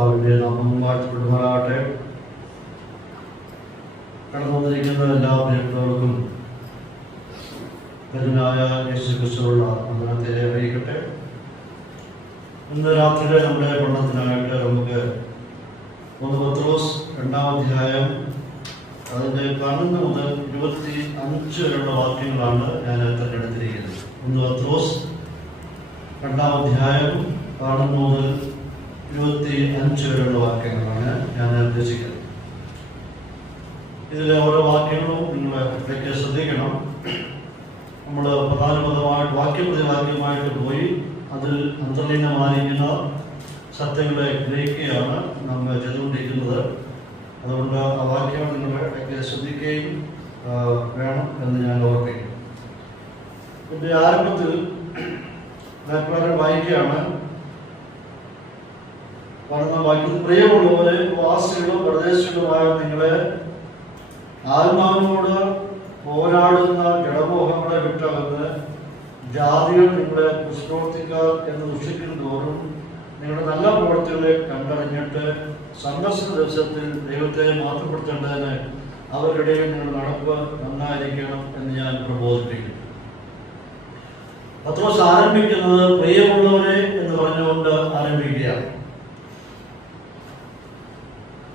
കർത്താവിൻ്റെ നാമം വാഴ്ത്തപ്പെടുമാറാകട്ടെ. കടന്നു വന്നിരിക്കുന്ന എല്ലാ പ്രിയപ്പെട്ടവർക്കും കരുണായ യേശുക്രിസ്തുവിനുള്ള വന്ദനത്തെ അറിയിക്കട്ടെ. ഇന്ന് രാത്രിയിലെ നമ്മുടെ പഠനത്തിനായിട്ട് നമുക്ക് 1 പത്രോസ് 2-ാം അധ്യായം അതിൻ്റെ 11 മുതൽ 25 വരെയുള്ള വാക്യങ്ങളാണ് ഞാൻ തിരഞ്ഞെടുത്തിരിക്കുന്നത്. 1 പത്രോസ് 2-ാം അധ്യായം 11 മുതൽ 25 വരെയുള്ള വാക്യങ്ങളാണ് ഞാൻ ഉദ്ദേശിക്കുന്നത്. ഇതിലെ ഓരോ വാക്യങ്ങളും നിങ്ങൾ ഇടയ്ക്ക് ശ്രദ്ധിക്കണം. നമ്മൾ പ്രധാനപദമായിട്ട് വാക്യപ്രതിവാക്യമായിട്ട് പോയി അതിൽ അന്തർലീനമായിരിക്കുന്ന സത്യങ്ങളെ ഗ്രഹിക്കുകയാണ് നമ്മൾ ചെയ്തുകൊണ്ടിരിക്കുന്നത്. അതുകൊണ്ട് ആ വാക്യം നിങ്ങൾ ഇടയ്ക്ക് ശ്രദ്ധിക്കുകയും വേണം എന്ന് ഞാൻ ഓർമ്മിക്കും. ഇതിൻ്റെ ആരംഭത്തിൽ വായിക്കുകയാണ്. വാക്യത്തിൽ പ്രിയമുള്ളവരെ, പ്രവാസികളും പ്രദേശങ്ങളുമായ നിങ്ങളെ ആത്മാവിനോട് പോരാടുന്ന ജഡമോഹങ്ങളെ വിട്ടകന്ന് ജാതികൾ നിങ്ങളെ ദുഷ്പ്രവർത്തിക്കാർ എന്ന് ദുഷിക്കും തോറും നിങ്ങളുടെ നല്ല പ്രവർത്തികളെ കണ്ടറിഞ്ഞിട്ട് സന്ദർശന ദിവസത്തിൽ ദൈവത്തെ മാത്രപ്പെടുത്തേണ്ടതിന് അവരുടെ നിങ്ങളുടെ നടപ്പ് നന്നായിരിക്കണം എന്ന് ഞാൻ പ്രബോധിപ്പിക്കുന്നു. പത്രോസ് ആരംഭിക്കുന്നത് പ്രിയമുള്ളവരെ എന്ന് പറഞ്ഞുകൊണ്ട് ആരംഭിക്കുകയാണ്.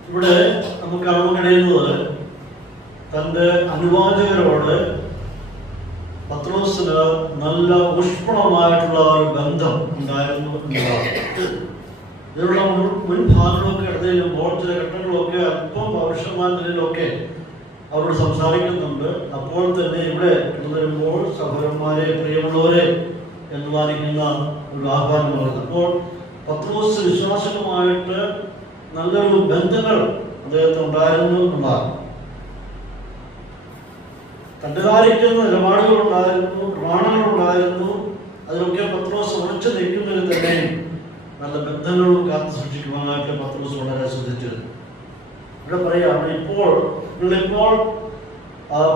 ഇവിടെ നമുക്ക് കാണാൻ കഴിയുന്നത് തൻ്റെ അനുവാചകരോട് പത്രോസിന് നല്ല ഊഷ്മളമായിട്ടുള്ള ഒരു ബന്ധം ഉണ്ടായിരുന്നു എന്നതാണ്. ഇതിനുള്ള മുൻഭാഗങ്ങളൊക്കെ എടുത്തു കഴിയുമ്പോൾ ചില ഘട്ടങ്ങളൊക്കെ അല്പം പൗരുഷമായ നിലയിലൊക്കെ അവരോട് സംസാരിക്കുന്നുണ്ട്. അപ്പോൾ തന്നെ ഇവിടെ വരുമ്പോൾ സഹോദരന്മാരെ, പ്രിയമുള്ളവരെ എന്ന് വാദിക്കുന്ന ഒരു ആഹ്വാനം പറയുന്നത്. അപ്പോൾ പത്രോസ് വിശ്വാസികളുമായിട്ട് നല്ലൊരു ബന്ധങ്ങൾ അദ്ദേഹത്തിന് ഉണ്ടായിരുന്നു എന്നതാണ്. കണ്ടുകാരിക്കുന്ന നിലപാടുകളുണ്ടായിരുന്നു, പ്രമാണങ്ങളുണ്ടായിരുന്നു. അതിലൊക്കെ പത്രോസ് ഉറച്ചു നിൽക്കുന്നതിൽ തന്നെ നല്ല ബന്ധങ്ങളും കാത്തു സൂക്ഷിക്കുവാനായിട്ട് പത്രോസ് വളരെ ശ്രദ്ധിച്ചിരുന്നു. ഇവിടെ പറയാണ്, നിങ്ങളിപ്പോൾ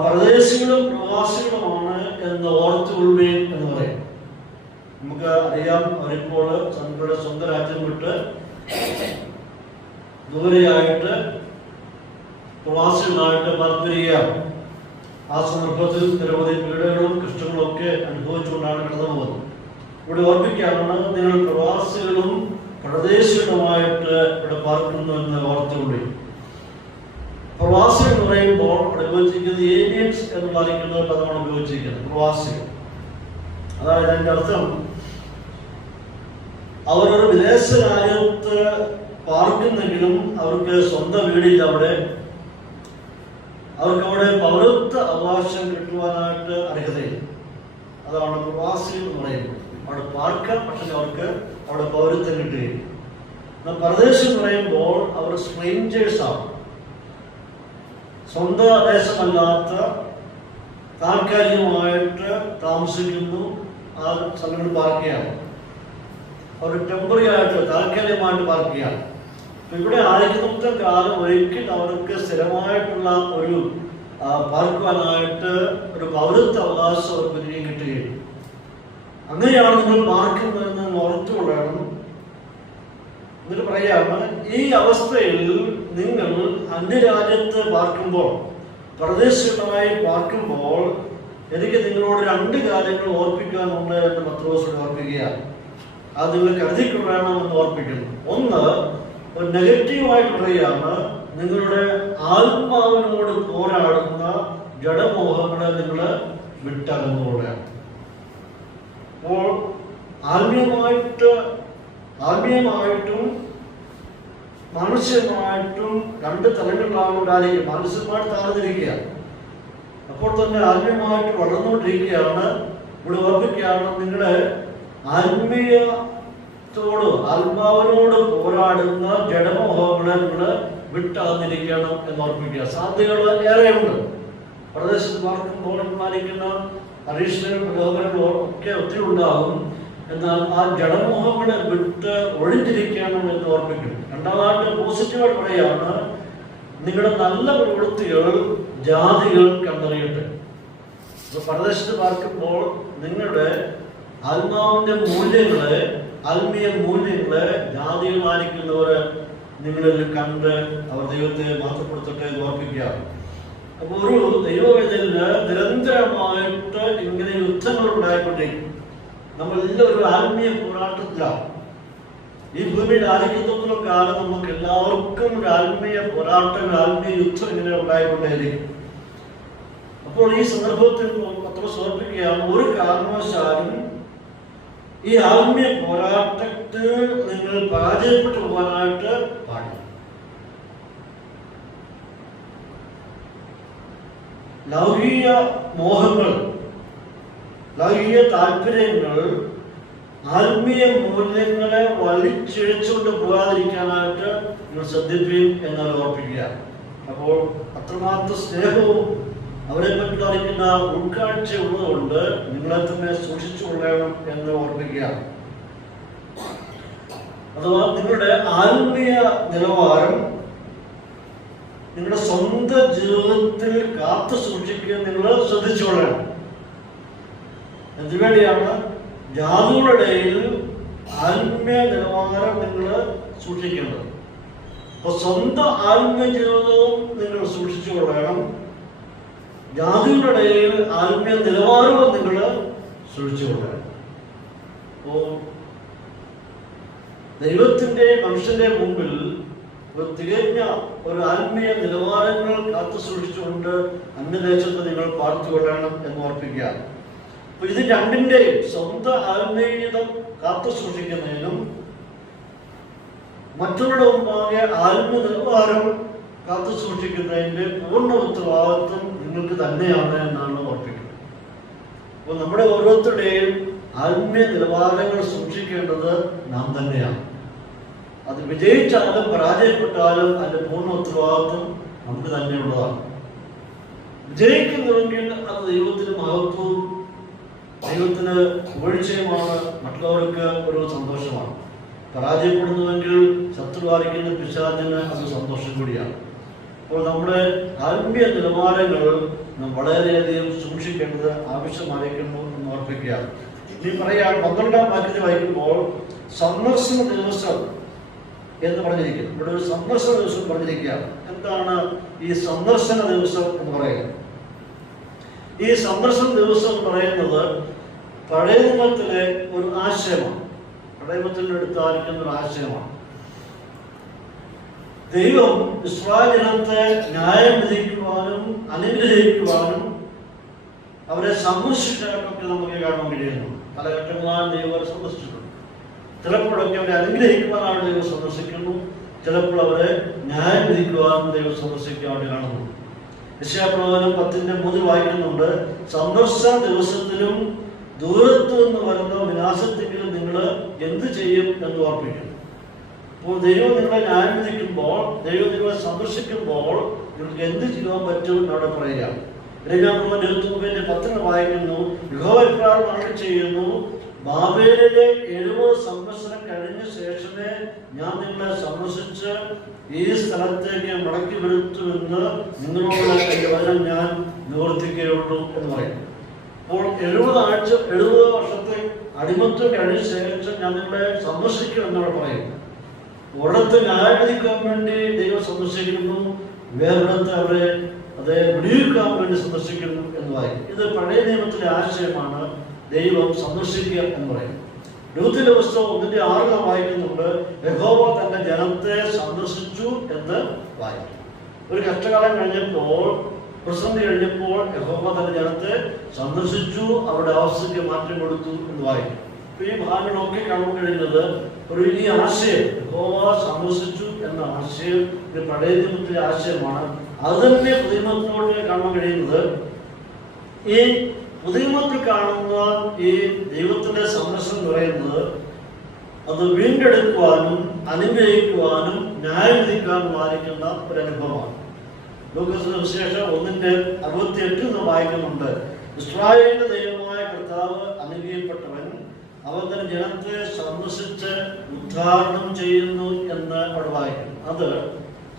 പരദേശികളും പ്രവാസികളുമാണ് എന്ന് ഓർത്തുകൊള്ളുകയും എന്ന് പറയും. നമുക്ക് അറിയാം, അവരിപ്പോൾ തങ്ങളുടെ സ്വന്തം രാജ്യം വിട്ട് ദൂരെയായിട്ട് പ്രവാസികളായിട്ട് പാർപ്പിരിക്കുകയാണ്. ആ സന്ദർഭത്തിൽ നിരവധി പീഡകളും കഷ്ടങ്ങളും ഒക്കെ അനുഭവിച്ചുകൊണ്ടാണ് കടന്നു പോകുന്നത്. ഇവിടെ ഓർപ്പിക്കുകയാണ്, നിങ്ങൾ പ്രവാസികളും പ്രദേശികളുമായിട്ട് ഇവിടെ പാർക്കുന്നു എന്ന് ഓർത്തുകൊള്ളി. പ്രവാസികൾ എന്ന് പറയുമ്പോൾ ഇവിടെ ഉപയോഗിച്ചിരിക്കുന്നത് ഏലിയൻസ് എന്ന് പറയുന്ന പദമാണ് ഉപയോഗിച്ചിരിക്കുന്നത്. പ്രവാസികൾ, അതായത് അതിൻ്റെ അർത്ഥം അവരൊരു വിദേശ രാജ്യത്ത് പാർക്കുന്നെങ്കിലും അവർക്ക് സ്വന്തം വീടില്ല. അവർക്കവിടെ പൗരത്വ അവകാശം കിട്ടുവാനായിട്ട് അർഹതയില്ല. അതാണ് പ്രവാസികൾ എന്ന് പറയുന്നത്. അവിടെ പാർക്കാം, പക്ഷെ അവർക്ക് അവിടെ പൗരത്വം കിട്ടുകയില്ല. പരദേശം എന്ന് പറയുമ്പോൾ അവർ സ്ട്രേഞ്ചേഴ്സാണ്. സ്വന്തം ദേശമല്ലാത്ത താൽക്കാലികമായിട്ട് താമസിക്കുന്നു, ആ സ്ഥലങ്ങളിൽ പാർക്കുകയാണ്. അവർ ടെമ്പററി ആയിട്ട് താൽക്കാലികമായിട്ട് പാർക്കുകയാണ്. ഇവിടെ ആയിരിക്കുന്ന കാലം ഒരിക്കൽ അവർക്ക് സ്ഥിരമായിട്ടുള്ള ഒരു പാർക്കുവാനായിട്ട് ഒരു പൗരത്വ അവകാശം അവർക്ക് ഒരിക്കലും കിട്ടുകയില്ല. അങ്ങനെയാണ് നിങ്ങൾ പാർക്കുന്നതെന്ന് ഓർത്തുകൊള്ളണം. എന്നിട്ട് പറയാണ്, ഈ അവസ്ഥയിൽ നിങ്ങൾ അന്യരാജ്യത്ത് പാർക്കുമ്പോൾ, പ്രദേശങ്ങളായി പാർക്കുമ്പോൾ എനിക്ക് നിങ്ങളോട് 2 കാര്യങ്ങൾ ഓർപ്പിക്കാനുണ്ട് എന്ന് പത്രോസിനോട് ഓർപ്പിക്കുകയാണ്. അത് നിങ്ങൾ കരുതിക്കൊള്ളണം എന്ന് ഓർപ്പിക്കുന്നു. ഒന്ന്, ഒരു നെഗറ്റീവായിട്ട് പറയുകയാണ്, നിങ്ങളുടെ ആത്മാവിനോട് പോരാടുന്ന ജഡമോഹങ്ങളെ നിങ്ങൾ വിട്ടകന്നുകൊള്ളുകയാണ്. അപ്പോൾ ആത്മീയമായിട്ടും മാനസികമായിട്ടും 2 തലങ്ങളിലാണ് ഉണ്ടായിരിക്കുക. മാനസികമായിട്ട് താഴ്ന്നിരിക്കുക, അപ്പോൾ തന്നെ ആത്മീയമായിട്ട് വളർന്നുകൊണ്ടിരിക്കുകയാണ്. ഇവിടെ ഓർപ്പിക്കുകയാണ്, നിങ്ങളുടെ ആത്മാവിനോട് പോരാടുന്ന ജഡമോഹങ്ങളെ നിങ്ങൾ വിട്ടകന്നിരിക്കണം എന്ന് ഓർപ്പിക്കുക. സാധ്യതകൾ ഏറെയുണ്ട്. പ്രദേശത്ത് പാർക്കുമ്പോൾ മാനിക്കുന്ന പരീക്ഷകളും പ്രലോഭനങ്ങളും ഒക്കെ ഒത്തിരി ഉണ്ടാകും. എന്നാൽ ആ ജഡമോഹങ്ങളെ വിട്ട് ഒഴിഞ്ഞിരിക്കണം എന്ന് ഓർപ്പിക്കും. രണ്ടാമതായിട്ട് പോസിറ്റീവായിട്ട് പറയുകയാണ്, നിങ്ങളുടെ നല്ല പ്രവൃത്തികൾ ജാതികൾ കണ്ടറിയട്ടെ. പരദേശത്ത് പാർക്കുമ്പോൾ നിങ്ങളുടെ ആത്മാവിന്റെ മൂല്യങ്ങളെ, ആത്മീയ മൂല്യങ്ങളെ ജാതികൾ മാനിക്കുന്നവർ നിങ്ങളിൽ കണ്ട് അവർ ദൈവത്തെ മാത്രപ്പെടുത്തട്ടെ എന്ന് ഓർപ്പിക്കുക. അപ്പൊ ഒരു ദൈവവേദന നിരന്തരമായിട്ട് ഇങ്ങനെ യുദ്ധങ്ങൾ ഉണ്ടായിക്കൊണ്ടിരിക്കും. നമ്മളെല്ലാം ഒരു ആത്മീയ പോരാട്ടത്തിലാണ്. ഈ ഭൂമിയിൽ ആധിക്യത്തോളം കാലം നമുക്ക് എല്ലാവർക്കും ഒരു ആത്മീയ പോരാട്ടം, ആത്മീയ യുദ്ധം ഇങ്ങനെ ഉണ്ടായിക്കൊണ്ടേയിരിക്കും. അപ്പോൾ ഈ സന്ദർഭത്തിൽ പത്രോസ് ഓർപ്പിക്കുകയാണ്, ഒരു കാരണവശാലും ഈ ആത്മീയ പോരാട്ടത്തിൽ നിങ്ങൾ പരാജയപ്പെട്ടു പോകാനായിട്ട് പാടില്ല. ലൗകിക മോഹങ്ങൾ, ലൗകിക താല്പര്യങ്ങൾ ആത്മീയ മൂല്യങ്ങളെ വലിച്ചിഴച്ചുകൊണ്ട് പോകാതിരിക്കാനായിട്ട് നിങ്ങൾ ശ്രദ്ധിക്കുകയും എന്നാൽ ഓർപ്പിക്കുക. അപ്പോൾ അത്രമാത്രം സ്നേഹവും അവരെ പറ്റി അറിയിക്കുന്ന ഉൾക്കാഴ്ച ഉള്ളതുകൊണ്ട് നിങ്ങളെ തന്നെ സൂക്ഷിച്ചു കൊള്ളണം എന്ന് ഓർമ്മിക്കുക. അഥവാ നിങ്ങളുടെ ആത്മീയ നിലവാരം നിങ്ങളുടെ സ്വന്തം ജീവിതത്തിൽ കാത്തു സൂക്ഷിക്കാൻ നിങ്ങൾ ശ്രദ്ധിച്ചു കൊള്ളണം. എന്തുവേണ്ടിയാണ്? ജാതികളുടെ ആത്മീയ നിലവാരം നിങ്ങൾ സൂക്ഷിക്കേണ്ടത്. അപ്പൊ സ്വന്തം ആത്മീയ ജീവിതവും നിങ്ങൾ സൂക്ഷിച്ചു കൊള്ളണം. ജാതികളുടെ ആത്മീയ നിലവാരവും നിങ്ങൾ സൂക്ഷിച്ചു കൊള്ളണം. അപ്പോ ദൈവത്തിന്റെ മനുഷ്യന്റെ മുമ്പിൽ ഒരു തികഞ്ഞ ഒരു ആത്മീയ നിലവാരങ്ങൾ കാത്തു സൂക്ഷിച്ചുകൊണ്ട് അന്യദേശത്ത് നിങ്ങൾ പാർത്തുകൊള്ളണം എന്ന് ഓർപ്പിക്കുക. അപ്പൊ ഇത് രണ്ടിന്റെയും സ്വന്തം ആത്മീയതം കാത്തു സൂക്ഷിക്കുന്നതിനും മറ്റുള്ളവരുടെ മുമ്പാകെ ആത്മീയ നിലവാരം കാത്തു സൂക്ഷിക്കുന്നതിന്റെ പൂർണ്ണ ഉത്തരവാദിത്വം നിങ്ങൾക്ക് തന്നെയാണ് എന്നാണ് ഓർപ്പിക്കുന്നത്. അപ്പോൾ നമ്മുടെ ഓരോരുത്തരുടെയും ആത്മീയ നിലവാരങ്ങൾ സൂക്ഷിക്കേണ്ടത് നാം തന്നെയാണ്. അത് വിജയിച്ചാലും പരാജയപ്പെട്ടാലും അതിന്റെ പൂർണ്ണ ഉത്തരവാദിത്വം നമുക്ക് തന്നെയുള്ളതാണ്. വിജയിക്കുന്നുവെങ്കിൽ അത് ദൈവത്തിന് മഹത്വവും ദൈവത്തിന് വീഴ്ചയുമാണ്, മറ്റുള്ളവർക്ക് ഒരു സന്തോഷമാണ്. പരാജയപ്പെടുന്നുവെങ്കിൽ ശത്രുവാദിക്കുന്ന പിശാചിന് അത് സന്തോഷം കൂടിയാണ്. അപ്പോൾ നമ്മുടെ ആത്മീയ നിലവാരങ്ങൾ നാം വളരെയധികം സൂക്ഷിക്കേണ്ടത് ആവശ്യമായിരിക്കുന്നു എന്ന് ഓർപ്പിക്കുക. ഇനി പറയാൻ 12-ാം വാക്യത്തിൽ വായിക്കുമ്പോൾ സന്ദർശന ദിവസം എന്ന് പറഞ്ഞിരിക്കുന്നു. ഇവിടെ ഒരു സന്ദർശന ദിവസം പറഞ്ഞിരിക്കുക. എന്താണ് ഈ സന്ദർശന ദിവസം എന്ന് പറയുന്നത്? ഈ സന്ദർശന ദിവസം എന്ന് പറയുന്നത് പഴയ നിയമത്തിലെ ഒരു ആശയമാണ്. പഴയ നിയമത്തിൽ എടുത്തായിരിക്കുന്ന ഒരു ആശയമാണ്. ദൈവം ഇസ്രായേൽ ജനത്തെ ന്യായം വിധിക്കുവാനും അനുഗ്രഹിക്കുവാനും അവരെ സന്ദർശിക്കാനൊക്കെ നമുക്ക് കാണാൻ കഴിയുന്നു. പല ഘട്ടങ്ങളാണ് ദൈവം അവരെ സന്ദർശിച്ചിട്ടുണ്ട്. ചിലപ്പോഴൊക്കെ അവരെ അനുഗ്രഹിക്കുവാനാണ് ദൈവം സന്ദർശിക്കുന്നു, ചിലപ്പോൾ അവരെ ന്യായം വിധിക്കുവാനും ദൈവം സന്ദർശിക്കാൻ കാണുന്നു. യെശയ്യാപ്രവചനം 10:3 വായിക്കുന്നുണ്ട്, സന്ദർശന ദിവസത്തിലും ദൂരത്തു നിന്ന് വരുന്ന വിനാശത്തെങ്കിലും നിങ്ങൾ എന്ത് ചെയ്യും എന്ന് ഓർപ്പിക്കുന്നു. അപ്പോൾ ദൈവം നിങ്ങളെ ന്യായം വിധിക്കുമ്പോൾ, ദൈവം നിങ്ങളെ സന്ദർശിക്കുമ്പോൾ നിങ്ങൾക്ക് എന്ത് ചെയ്യാൻ പറ്റും എന്നവിടെ പറയുക. യെരമ്യാപ്രവചനം 29:10 വായിക്കുന്നു, യഹോവ ഇപ്രകാരം അരുളി ചെയ്യുന്നു, ബാബേലിലെ 70 സംവത്സരം കഴിഞ്ഞ ശേഷമേ ഞാൻ നിങ്ങളെ സന്ദർശിച്ച് ഈ സ്ഥലത്തേക്ക് മടക്കി വരുത്തുമെന്ന് നിങ്ങളോട് എൻ്റെ വചനം ഞാൻ നിവർത്തിക്കുകയുള്ളൂ എന്ന് പറയും. അപ്പോൾ 70 വർഷത്തെ അടിമത്വം കഴിഞ്ഞ ശേഷം ഞാൻ നിങ്ങളെ സന്ദർശിക്കും എന്നവിടെ പറയും. ഒരിടത്ത് ന്യായവിധിക്കാൻ വേണ്ടി ദൈവം സന്ദർശിക്കുന്നു, വേറൊരിടത്ത് അവരെ അത് വിടിയിക്കാൻ വേണ്ടി സന്ദർശിക്കുന്നു എന്ന് പറയും. ഇത് പഴയ നിയമത്തിലെ ആശയമാണ്, ദൈവം സന്ദർശിക്കുക എന്ന് പറയും. രൂത്തിന്റെ പുസ്തകം 1:6 വായിക്കുന്നുണ്ട്, യഹോവ തന്റെ ജനത്തെ സന്ദർശിച്ചു എന്ന് വായിക്കും. ഒരു കഷ്ടകാലം കഴിഞ്ഞപ്പോൾ, പ്രതിസന്ധി കഴിഞ്ഞപ്പോൾ യഹോവ തന്റെ ജനത്തെ സന്ദർശിച്ചു, അവരുടെ അവസ്ഥയ്ക്ക് മാറ്റം കൊടുത്തു എന്ന് വായിക്കും. ഈ ഭാഗങ്ങളൊക്കെ കാണാൻ കഴിയുന്നത് ഒരു ഈ ആശയം, യഹോവ സന്ദർശിച്ചു എന്ന ആശയം ഇത് പഴയ നിയമത്തിലെ ആശയമാണ്. അത് തന്നെ പുതിയ നിയമത്തിലൂടെ കാണാൻ കഴിയുന്നത്. ഈ പുതിയ നിയമത്തിൽ കാണുന്ന ഈ ദൈവത്തിന്റെ സന്ദർശനം എന്ന് പറയുന്നത് അത് വീണ്ടെടുക്കുവാനും അനുഗ്രഹിക്കുവാനും ന്യായം വിധിക്കാനും വായിക്കുന്ന ഒരു അനുഭവമാണ്. ലൂക്കോസിന്റെ വിശേഷം 1:68 വായിക്കുന്നുണ്ട്, ഇസ്രായേലിന്റെ ദൈവമായ കർത്താവ് അനുഗ്രഹിക്കപ്പെട്ടവൻ, അവൻ തന്റെ ജനത്തെ സന്ദർശിച്ച് ഉദ്ധാരണം ചെയ്യുന്നു എന്ന് അവിടെ വായിക്കുന്നു. അത്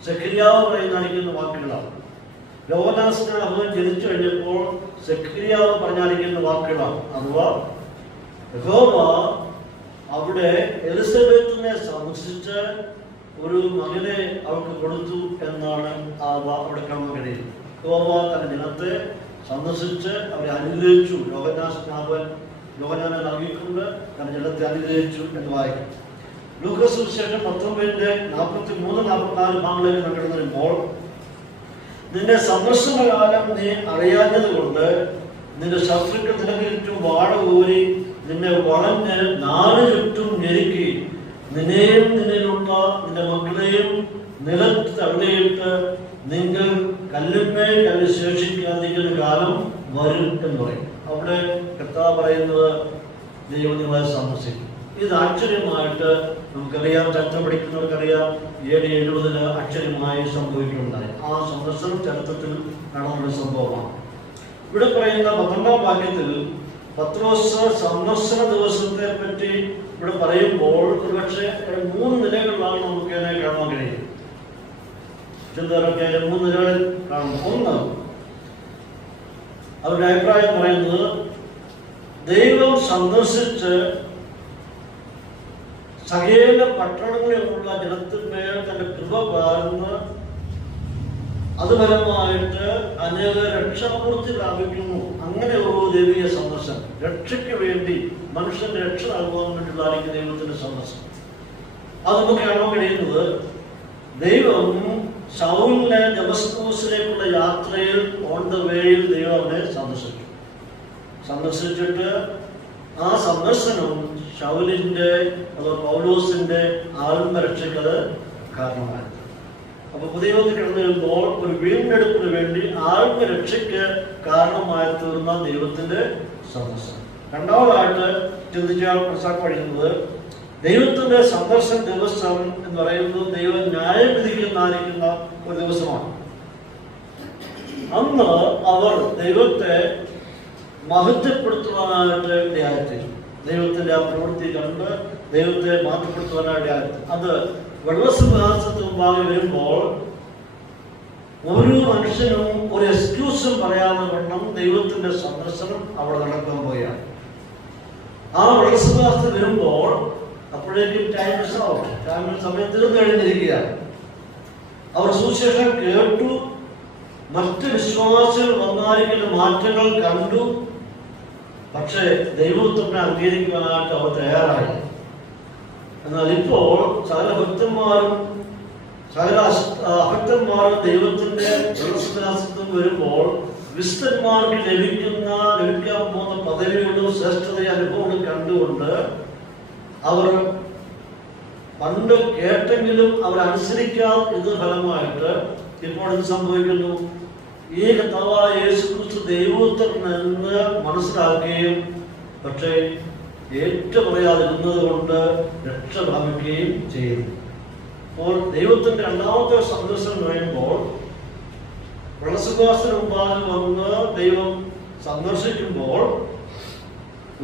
സെഖര്യാവ് പറയുന്ന വാക്കുകളാണ്. യോഹന്നാന്റെ അവൻ ജനിച്ചു കഴിഞ്ഞപ്പോൾ സെഖര്യാവ് പറഞ്ഞാലിരിക്കുന്ന വാക്കുകളാണ്. അഥവാ യഹോവ അവിടെ എലിസബത്തിനെ സന്ദർശിച്ച് ഒരു മകനെ അവൾക്ക് കൊടുത്തു എന്നാണ് അവിടെ കാണാൻ കഴിയുന്നത്. യഹോവ തന്റെ ജനത്തെ സന്ദർശിച്ച് അവരെ അനുഗ്രഹിച്ചു. യോഹന്നാനെ നൽകിക്കൊണ്ട് തന്റെ ജനത്തെ അനുഗ്രഹിച്ചു എന്ന് വായിക്കും. ലൂക്കോസ് സുവിശേഷം 19:43-44 ഭാഗങ്ങളിലേക്ക് കടന്നു വരുമ്പോൾ, നിന്റെ സന്ദർശനകാലം നീ അറിയാഞ്ഞത് കൊണ്ട് നിന്റെ ശത്രുക്കൾ നിനക്ക് ചുറ്റും വാഴ ഊരി നിന്നെ വളഞ്ഞ് 4 ചുറ്റും ഞെരുക്കി നിന്നെയും നിന്നിലുള്ള നിന്റെ മക്കളെയും നിലത്ത് തള്ളിയിട്ട് നിങ്ങൾ കല്ലിന്മേൽ കല്ല് ശേഷിക്കാതിരിക്കുന്ന കാലം വരും എന്ന് പറയും. അവിടെ കർത്താവ് പറയുന്നത് ദൈവം നിങ്ങളെ സന്ദർശിക്കും. ഇത് ആശ്ചര്യമായിട്ട് നമുക്കറിയാം, ചരിത്രം പഠിക്കുന്നവർക്കറിയാം. AD 70 ആശ്ചര്യമായി സംഭവിക്കുകയുണ്ടായി. ആ സന്ദർശനം ചരിത്രത്തിൽ നടന്നൊരു സംഭവമാണ്. ഇവിടെ പറയുന്ന 12-ാം വാക്യത്തിൽ പത്രോസ് സന്ദർശന ദിവസത്തെ പറ്റി ഇവിടെ പറയുമ്പോൾ ഒരുപക്ഷെ 3 നിലകളിലാണ് നമുക്ക് അതിനെ കാണാൻ കഴിയും. ചിന്തകരൊക്കെ 3 നിലകളിൽ കാണുന്നു. ഒന്ന്, അവരുടെ അഭിപ്രായം പറയുന്നത് ദൈവം സന്ദർശിച്ച് സകല പട്ടണങ്ങളിലുള്ള ജനത്തിന്മേൽ തന്റെ കൃപ പകർന്ന് അതുപരമായിട്ട് അനേക രക്ഷാപൂർത്തി പ്രാപിക്കുന്നു. അങ്ങനെ ഒരു ദൈവീയ സന്ദർശനം, രക്ഷയ്ക്ക് വേണ്ടി മനുഷ്യന്റെ രക്ഷ നൽകുവാൻ വേണ്ടിയുള്ളതായിരിക്കും ദൈവത്തിന്റെ സന്ദർശനം. അത് നമുക്ക് കാണാൻ കഴിയുന്നത് ദൈവം ശൗലിനെ ദമസ്കോസിലേക്കുള്ള യാത്രയിൽ ഓൺ ദ വേയിൽ ദൈവം അവനെ സന്ദർശിച്ചിട്ട് ആ സന്ദർശനം ശൗലിന്റെ പൗലോസിന്റെ ആത്മരക്ഷയ്ക്ക് കാരണമായി. അപ്പൊ പുതിയ കടന്നു വരുമ്പോൾ ഒരു വീണ്ടെടുപ്പിന് വേണ്ടി ആത്മരക്ഷയ്ക്ക് കാരണമായി തീർന്ന ദൈവത്തിന്റെ സന്ദർശനം. രണ്ടാമതായിട്ട് ചിന്തിച്ചാൽ മനസ്സിലാക്കാൻ കഴിയുന്നത് ദൈവത്തിന്റെ സന്ദർശന ദിവസം എന്ന് പറയുന്നത് ദൈവം ന്യായം വിധിക്കുന്നതായിരിക്കുന്ന ഒരു ദിവസമാണ്. അന്ന് അവർ ദൈവത്തെ മഹത്വപ്പെടുത്തുവാനായിട്ട് ഇടയായിത്തീരും. ദൈവത്തിന്റെ ആ പ്രവൃത്തി കണ്ട് ദൈവത്തെ മാറ്റപ്പെടുത്തുവാനായിട്ട് ഇടയായിത്തീരും. അത് വെള്ളസിംഹാസനത്തിന് മുമ്പാകെ വരുമ്പോൾ ഒരു മനുഷ്യനും ഒരു എക്സ്ക്യൂസും പറയാതെ വണ്ണം ദൈവത്തിന്റെ സന്ദർശനം അവിടെ നടക്കാൻ പോവുകയാണ്. ആ വെള്ളസിംഹാസനത്തിൽ വരുമ്പോൾ അപ്പോഴേക്കും സമയം തീർന്നു കഴിഞ്ഞിരിക്കുകയാണ്. അവർ സുവിശേഷം കേട്ടു, മറ്റ് വിശ്വാസികൾ വന്നായിരിക്കുന്ന മാറ്റങ്ങൾ കണ്ടു. പക്ഷേ ദൈവത്വത്തെ അംഗീകരിക്കുവാനായിട്ട് അവർ തയ്യാറായി. എന്നാൽ ഇപ്പോൾ സകല ഭക്തന്മാരും ദൈവത്തിന്റെ വെള്ളസിംഹാസനത്തിൽ വരുമ്പോൾ വിശുദ്ധന്മാർക്ക് ലഭിക്കാൻ പോകുന്ന പദവികളും ശ്രേഷ്ഠതയും അനുഭവങ്ങളും കണ്ടുകൊണ്ട് അവർ പണ്ട് കേട്ടെങ്കിലും അവർ അനുസരിക്കാതെ ഫലമായിട്ട് ഇപ്പോൾ ഇത് സംഭവിക്കുന്നു. ഈ കർത്താവായ യേശുക്രിസ്തു ദൈവത്തിൽ നിന്ന് മനസ്സിലാക്കുകയും പക്ഷേ ഏറ്റുപറയാതിരുന്നത് കൊണ്ട് രക്ഷ പ്രാപിക്കുകയും ചെയ്യുന്നു. അപ്പോൾ ദൈവത്തിന്റെ രണ്ടാമത്തെ സന്ദർശനം പറയുമ്പോൾ വെള്ളസിംഹാസനം മുമ്പാകെ വന്ന് ദൈവം സന്ദർശിക്കുമ്പോൾ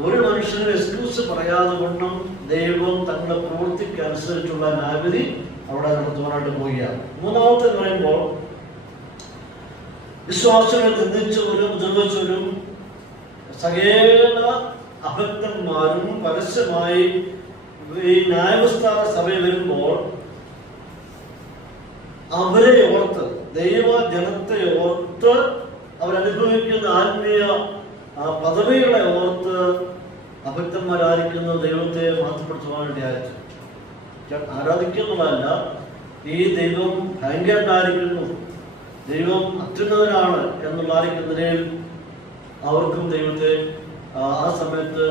ഒരു മനുഷ്യനും എക്സ്ക്യൂസ് പറയാതെ കൊണ്ടും ദൈവം തങ്ങളുടെ പ്രവൃത്തിക്ക് അനുസരിച്ചുള്ള ന്യായവിധി അവിടെ നടത്തുവാനായിട്ട് പോവുകയാണ്. മൂന്നാമത്തെ പറയുമ്പോൾ വിശ്വാസികളെ നിന്ദിച്ചവരും ഉപദ്രവിച്ചവരും സകല അഭക്തന്മാരും പരസ്യമായി ഈ ന്യായവിസ്താര സഭയിൽ വരുമ്പോൾ അവരെ ഓർത്ത്, ദൈവ ജനത്തെ ഓർത്ത്, അവരനുഭവിക്കുന്ന ആത്മീയ പദവികളെ ഓർത്ത് അഭക്തന്മാരായിരിക്കുന്ന ദൈവത്തെ മാറ്റപ്പെടുത്തുവാനായിട്ട് ആരാധിക്കുന്നതല്ല. ഈ ദൈവം ഭയങ്കരനായിരിക്കുന്നു, ദൈവം അത്യുന്നതനാണ് എന്നുള്ളതായിരിക്കുന്നതിൽ അവർക്കും ദൈവത്തെ ആ സമയത്ത്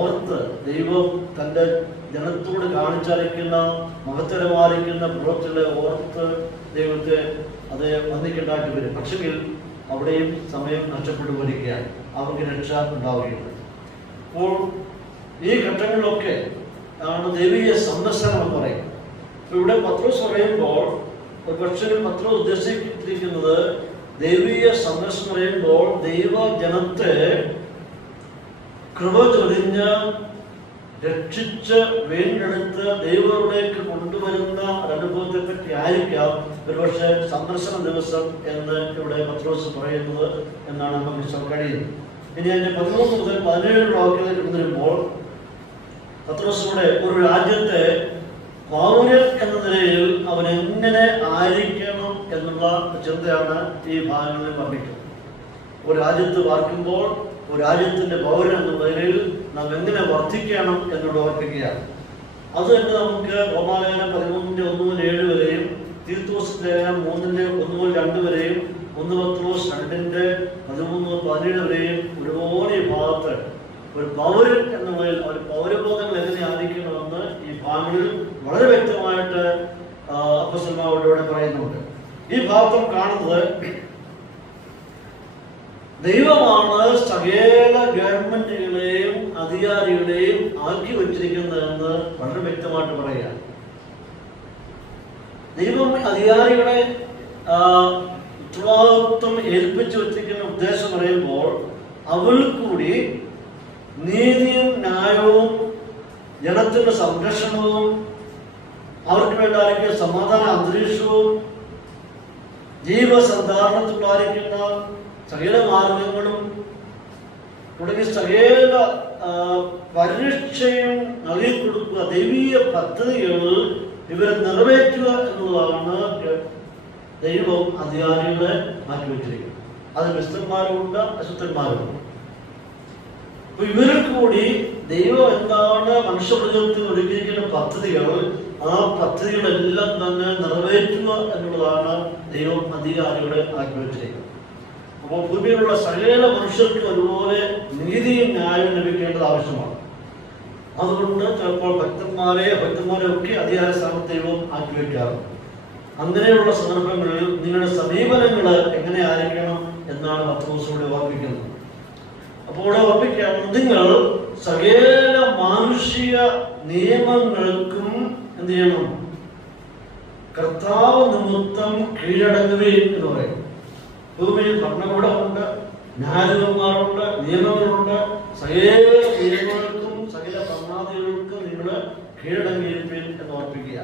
ഓർത്ത് ദൈവം തൻ്റെ ജനത്തോട് കാണിച്ചറിയിക്കുന്ന മഹത്തരമായിരിക്കുന്ന പ്രവൃത്തികളെ ഓർത്ത് ദൈവത്തെ അത് വന്ദിക്കേണ്ടതായിട്ട് വരും. പക്ഷെങ്കിൽ അവിടെയും സമയം നഷ്ടപ്പെട്ടു വരികയാണ്, അവർക്ക് രക്ഷ ഉണ്ടാവുകയുണ്ട്. അപ്പോൾ ഈ ഘട്ടങ്ങളിലൊക്കെ ആണ് ദൈവീയ സന്ദർശനം എന്ന് പറയും. ഇവിടെ പത്രോസ് പറയുമ്പോൾ ഒരു പക്ഷേ പത്രോസ് ഉദ്ദേശിച്ചിരിക്കുന്നത് ദൈവീയ സന്ദർശനം പറയുമ്പോൾ ദൈവ ജനത്തെ കൃപ ചൊരിഞ്ഞ് രക്ഷിച്ച് വീണ്ടെടുത്ത് ദൈവത്തിലേക്ക് കൊണ്ടുവരുന്ന അനുഭവത്തെ പറ്റി ആയിരിക്കാം ഒരുപക്ഷെ സന്ദർശന ദിവസം എന്ന് ഇവിടെ പത്രോസ് പറയുന്നത് എന്നാണ് നമുക്ക് വിശ്വസിക്കാൻ കഴിയുന്നത്. ഇനി അതിന്റെ 13 മുതൽ 17 വാക്യത്തിലേക്ക് വരുമ്പോൾ പത്രോസ് ഇവിടെ ഒരു രാജ്യത്തെ പൗരൻ എന്ന നിലയിൽ അവൻ എങ്ങനെ ആയിരിക്കണം എന്നുള്ള ചിന്തയാണ് ഈ ഭാഗങ്ങളിൽ വർണ്ണിക്കുന്നത്. ഒരു രാജ്യത്ത് പാർക്കുമ്പോൾ ഒരു രാജ്യത്തിന്റെ പൗരൻ എന്ന നിലയിൽ നാം എങ്ങനെ വർദ്ധിക്കണം എന്നുള്ളത് ഓർപ്പിക്കുകയാണ്. അത് തന്നെ നമുക്ക് റോമാലേഖനം 13:1-7 വരെയും തീത്തോസ് ലേഖനം 3:1-2 വരെയും 1 പത്രോസ് 2:13-17 വരെയും ഒരുപോലെ ഈ ഭാഗത്ത് ഒരു പൗരൻ എന്നുള്ളതിൽ ഒരു പൗരബോധങ്ങൾ എങ്ങനെ ആയിരിക്കണമെന്ന് ഈ ഭാഗങ്ങളിൽ വളരെ വ്യക്തമായിട്ട് അപ്പോസ്തലന്മാരോട് പറയുന്നുണ്ട്. ഈ ഭാഗത്തും കാണുന്നത് ദൈവമാണ് സകല ഗവൺമെന്റുകളെയും അധികാരികളെയും ആക്കി വച്ചിരിക്കുന്നതെന്ന് വളരെ വ്യക്തമായിട്ട് പറയുകയാണ്. ദൈവം അധികാരികളെ ഉത്തരവാദിത്വം ഏൽപ്പിച്ചു വച്ചിരിക്കുന്ന ഉദ്ദേശം പറയുമ്പോൾ അവരിൽ കൂടി നീതിയും ന്യായവും ജനത്തിന്റെ സംരക്ഷണവും അവർക്ക് വേണ്ടായിരിക്കുന്ന സമാധാന അന്തരീക്ഷവും ജീവസന്ധാരണത്തിലായിരിക്കുന്ന സകല മാർഗങ്ങളും തുടങ്ങിയ സകല പരീക്ഷയും നൽകിക്കൊടുക്കുക ദൈവീയ പദ്ധതികൾ ഇവരെ നിറവേറ്റുക എന്നുള്ളതാണ് ദൈവം അധികാരികളെ മാറ്റിവെച്ചിരിക്കുന്നത്. അത് വിശുദ്ധന്മാരുമുണ്ട്, അശുദ്ധന്മാരുമുണ്ട്. അപ്പൊ ഇവരിൽ കൂടി ദൈവം എന്താണ് മനുഷ്യപ്രജത്തിൽ ഒരുക്കിയിരിക്കുന്ന പദ്ധതികൾ, ആ പദ്ധതികളെല്ലാം തന്നെ നിറവേറ്റുക എന്നുള്ളതാണ് ദൈവം അധികാരികളെ മാറ്റിവെച്ചിരിക്കുന്നത്. അപ്പോൾ ഭൂമിയിലുള്ള സകല മനുഷ്യർക്ക് ഒരുപോലെ നീതിയും ന്യായവും ലഭിക്കേണ്ടത് ആവശ്യമാണ്. അതുകൊണ്ട് ചിലപ്പോൾ ഭക്തന്മാരെ ഒക്കെ അധികാര സ്ഥാനത്തേവും ആക്കി വയ്ക്കാറുണ്ട്. അങ്ങനെയുള്ള സന്ദർഭങ്ങളിൽ നിങ്ങളുടെ സമീപനങ്ങൾ എങ്ങനെ ആയിരിക്കണം എന്നാണ് പത്രോസോട് ഓർപ്പിക്കുന്നത്. അപ്പോൾ ഓർപ്പിക്കാം, നിങ്ങൾ സകല മാനുഷിക നിയമങ്ങൾക്കും എന്ത് ചെയ്യണം? കർത്താവ് നിമിത്തം കീഴടങ്ങുകയും എന്ന് പറയും. ഭൂമിയിൽ ഭരണകൂടമുണ്ട്, ന്യായാധിപന്മാരുണ്ട്, നിയമങ്ങളുണ്ട്. സകല നിയമങ്ങൾക്കും സകല ഭരണാധികൾക്കും നിങ്ങൾ കീഴടങ്ങിയിരിപ്പീൻ എന്ന് ഓർപ്പിക്കുക.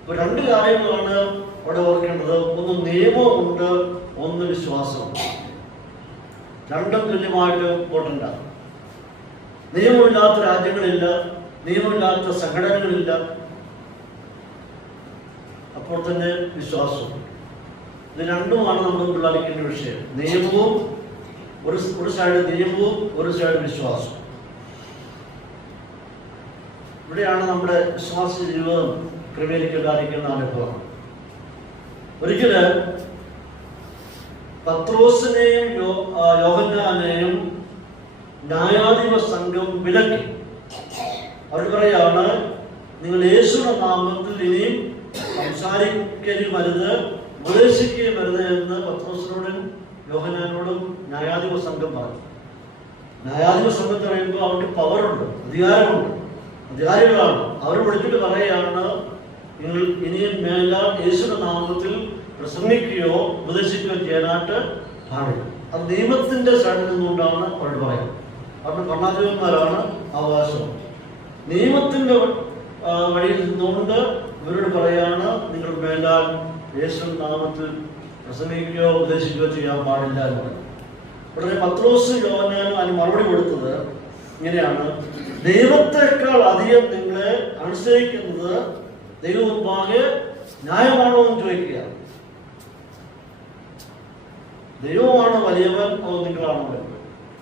അപ്പൊ രണ്ട് കാര്യങ്ങളാണ് അവിടെ ഓർക്കേണ്ടത്. ഒന്ന് നിയമമുണ്ട്, ഒന്ന് വിശ്വാസമുണ്ട്. രണ്ടും തുല്യമായിട്ട് ഇമ്പോർട്ടൻ്റ് ആണ്. നിയമമില്ലാത്ത രാജ്യങ്ങളില്ല, നിയമമില്ലാത്ത സംഘടനകളില്ല. അപ്പോൾ തന്നെ വിശ്വാസവും. ഇത് രണ്ടുമാണ് നമ്മൾ പിള്ളേർക്കേണ്ട വിഷയം. നിയമവും ഒരു സൈഡ് നിയമവും ഒരു സൈഡ് വിശ്വാസവും. ഇവിടെയാണ് നമ്മുടെ വിശ്വാസ ജീവിതം ക്രമീകരിക്കാതിരിക്കുന്ന അനുഭവം. ഒരിക്കല് പത്രോസിനെയും യോഹന്നാനെയും ന്യായാധിപ സംഘം വിലക്കി. അവർ പറയാണ്, നിങ്ങൾ യേശുവിന്റെ നാമത്തിൽ ഇനിയും സംസാരിക്കരുത്, ഉപദേശിക്കുകയും വരുത് എന്ന് പത്രോസിനോടും യോഹന്നാനോടും ന്യായാധിപ സംഘം പറഞ്ഞു. ന്യായാധിപ സംഘത്തെ പറയുമ്പോൾ അവർക്ക് പവറുണ്ട്, അധികാരമുണ്ട്, അധികാരികളാണ്. അവർ വിളിച്ചിട്ട് പറയുകയാണ്, നിങ്ങൾ ഇനിയും മേലാൽ യേശുവിന്റെ നാമത്തിൽ പ്രസംഗിക്കുകയോ ഉപദേശിക്കുകയോ ചെയ്യാനായിട്ട് പാടില്ല. അത് നിയമത്തിന്റെ സൈഡിൽ നിന്നുകൊണ്ടാണ് അവർ പറയുന്നത്. അവരുടെ ഭരണാധിപന്മാരാണ് അവകാശം. നിയമത്തിന്റെ വഴിയിൽ നിന്നുകൊണ്ട് ഇവരോട് പറയാണ്, നിങ്ങൾ മേലാൽ യേശുവിന്റെ നാമത്തിൽ പ്രസംഗിക്കുകയോ ഉപദേശിക്കുകയോ ചെയ്യാൻ പാടില്ല എന്ന് പറയും. ഉടനെ പത്രോസും യോഹന്നാനും അതിന് മറുപടി കൊടുത്തത് ഇങ്ങനെയാണ്: ദൈവത്തെക്കാൾ അധികം നിങ്ങളെ അനുസരിക്കുന്നത് ദൈവം മുമ്പാകെ ന്യായമാണോ എന്ന് ചോദിക്കുക. ദൈവമാണ് വലിയവൻ, അത് നിങ്ങളാണോ?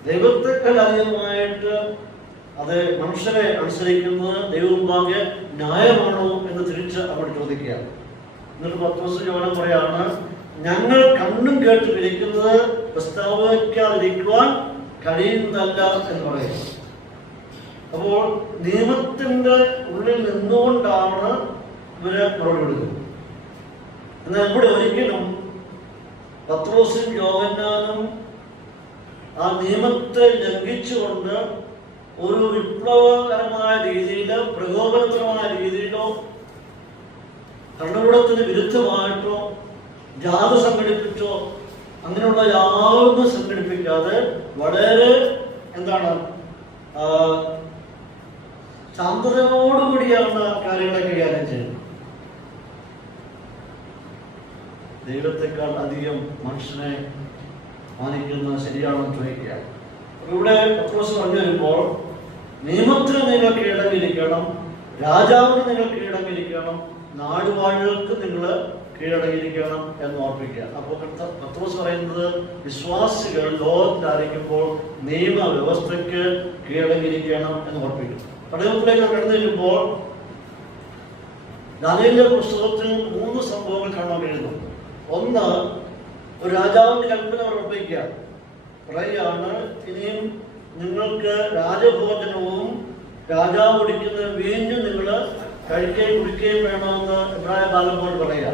ദൈവത്തെക്കാൾ അധികമായിട്ട് അത് മനുഷ്യരെ അനുസരിക്കുന്നത് ദൈവം മുമ്പാകെ ന്യായമാണോ എന്ന് തിരിച്ച് അവർ ചോദിക്കുകയാണ്. എന്നിട്ട് പത്രോസ് യോഹന്നാൻ പറയാണ്, ഞങ്ങൾ കണ്ണും കേട്ട് ഇരിക്കുന്നത് പ്രസ്താവിക്കാതിരിക്കുവാൻ കഴിയുന്നതല്ല എന്ന് പറയുന്നു. അപ്പോൾ നിയമത്തിന്റെ ഉള്ളിൽ നിന്നുകൊണ്ടാണ് ഇവരെ മറുപടി കൊടുക്കുന്നത്. എന്നാൽ ഇവിടെ ഒരിക്കലും പത്രോസും യോഹന്നാനും ആ നിയമത്തെ ലംഘിച്ചുകൊണ്ട് ഒരു വിപ്ലവകരമായ രീതിയിലോ പ്രകോപനപരമായ രീതിയിലോ ഭരണകൂടത്തിന് വിരുദ്ധമായിട്ടോ ജാഥ സംഘടിപ്പിച്ചോ അങ്ങനെയുള്ള യാതൊന്നും സംഘടിപ്പിക്കാതെ വളരെ ശാന്തതയോടുകൂടിയാണ് കാര്യങ്ങളെ കൈകാര്യം ചെയ്യുന്നത്. ദൈവത്തെക്കാൾ അധികം മനുഷ്യനെ മാനിക്കുന്നത് ശരിയാണെന്ന് ചോദിക്കുകയാണ്. ഇവിടെ പത്രോസ് പറഞ്ഞു വരുമ്പോൾ നിയമത്തിന് നിങ്ങൾ കീഴടങ്ങിയിരിക്കണം, രാജാവിന് നിങ്ങൾ കീഴടങ്ങിയിരിക്കണം, നാടുവാഴികൾക്ക് നിങ്ങൾ കീഴടങ്ങിയിരിക്കണം എന്ന് ഓർപ്പിക്കുക. അപ്പോൾ പത്രോസ് പറയുന്നത് വിശ്വാസികൾ ലോകത്തിലായിരിക്കുമ്പോൾ നിയമവ്യവസ്ഥയ്ക്ക് കീഴടങ്ങിയിരിക്കണം എന്ന് ഓർപ്പിക്കും. പഠനത്തിലേക്ക് കടന്നു ചെല്ലുമ്പോൾ ദാനിയേലിന്റെ പുസ്തകത്തിൽ 3 സംഭവങ്ങൾ കാണാൻ കഴിയുന്നു. ഒന്ന്, ഒരു രാജാവിന്റെ കൽപ്പന ഉറപ്പിക്കുക, പറയുകയാണ് ഇനിയും നിങ്ങൾക്ക് രാജഭോജനവും രാജാവ് കുടിക്കുന്ന വീഞ്ഞും നിങ്ങൾ കഴിക്കുകയും കുടിക്കുകയും വേണമെന്ന് ഇബ്രാഹിം ബാലനോട് പറയുക.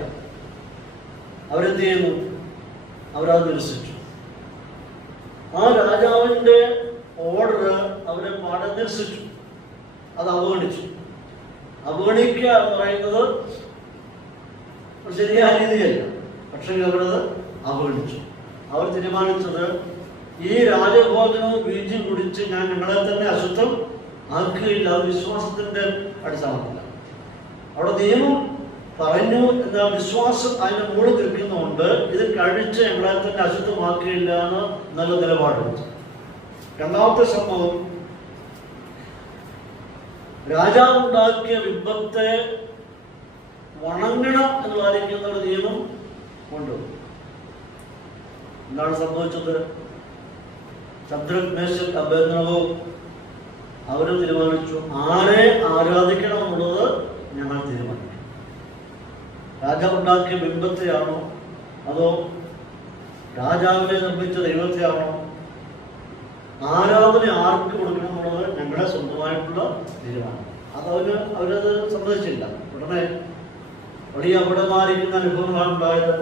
അവരെന്ത് ചെയ്യുന്നു? അവരത് നിരസിച്ചു. ആ രാജാവിന്റെ ഓർഡർ അവരെ പാടെ നിരസിച്ചു, അത് അവഗണിച്ചു. അവഗണിക്കുക എന്ന് പറയുന്നത് ശരിയായ രീതിയല്ല, പക്ഷേ അവരത് അവഗണിച്ചു. അവർ തീരുമാനിച്ചത് ഈ രാജഭോജനവും വീഞ്ഞും കുടിച്ച് ഞാൻ നിങ്ങളെ തന്നെ അശുദ്ധം ആക്കുകയില്ല. അത് വിശ്വാസത്തിന്റെ അടിസ്ഥാനത്തില്ല. അവിടെ നിയമം പറഞ്ഞു, എന്നാൽ വിശ്വാസം അതിന് മുകളിൽ നിൽക്കുന്നുണ്ട്. ഇത് കഴിച്ച് ഞങ്ങളെ തന്നെ അശുദ്ധമാക്കുകയില്ല എന്ന് നല്ല നിലപാടുണ്ട്. രണ്ടാമത്തെ സംഭവം, രാജാവുണ്ടാക്കിയ ബിംബത്തെ വണങ്ങണം എന്ന് പാലിക്കുന്ന ഒരു നിയമം കൊണ്ടുവന്നു. എന്താണ് സംഭവിച്ചത്? ശദ്രക്, മേശക്, അബേദ്നെഗോ അവര് തീരുമാനിച്ചു, ആരെ ആരാധിക്കണം എന്നുള്ളത് ഞങ്ങൾ തീരുമാനിക്കും. രാജാവുണ്ടാക്കിയ ബിംബത്തെയാണോ അതോ രാജാവിനെ നിർമ്മിച്ച ദൈവത്തെയാണോ? ആരാധന ആർക്ക് കൊടുക്കണം എന്നുള്ളത് ഞങ്ങളുടെ സ്വന്തമായിട്ടുള്ള തീരുമാനം. അവരത് സമ്മതിച്ചില്ല. ഉടനെ വലിയ അപകടമായിരിക്കുന്ന അനുഭവങ്ങളാണ് ഉണ്ടായത്.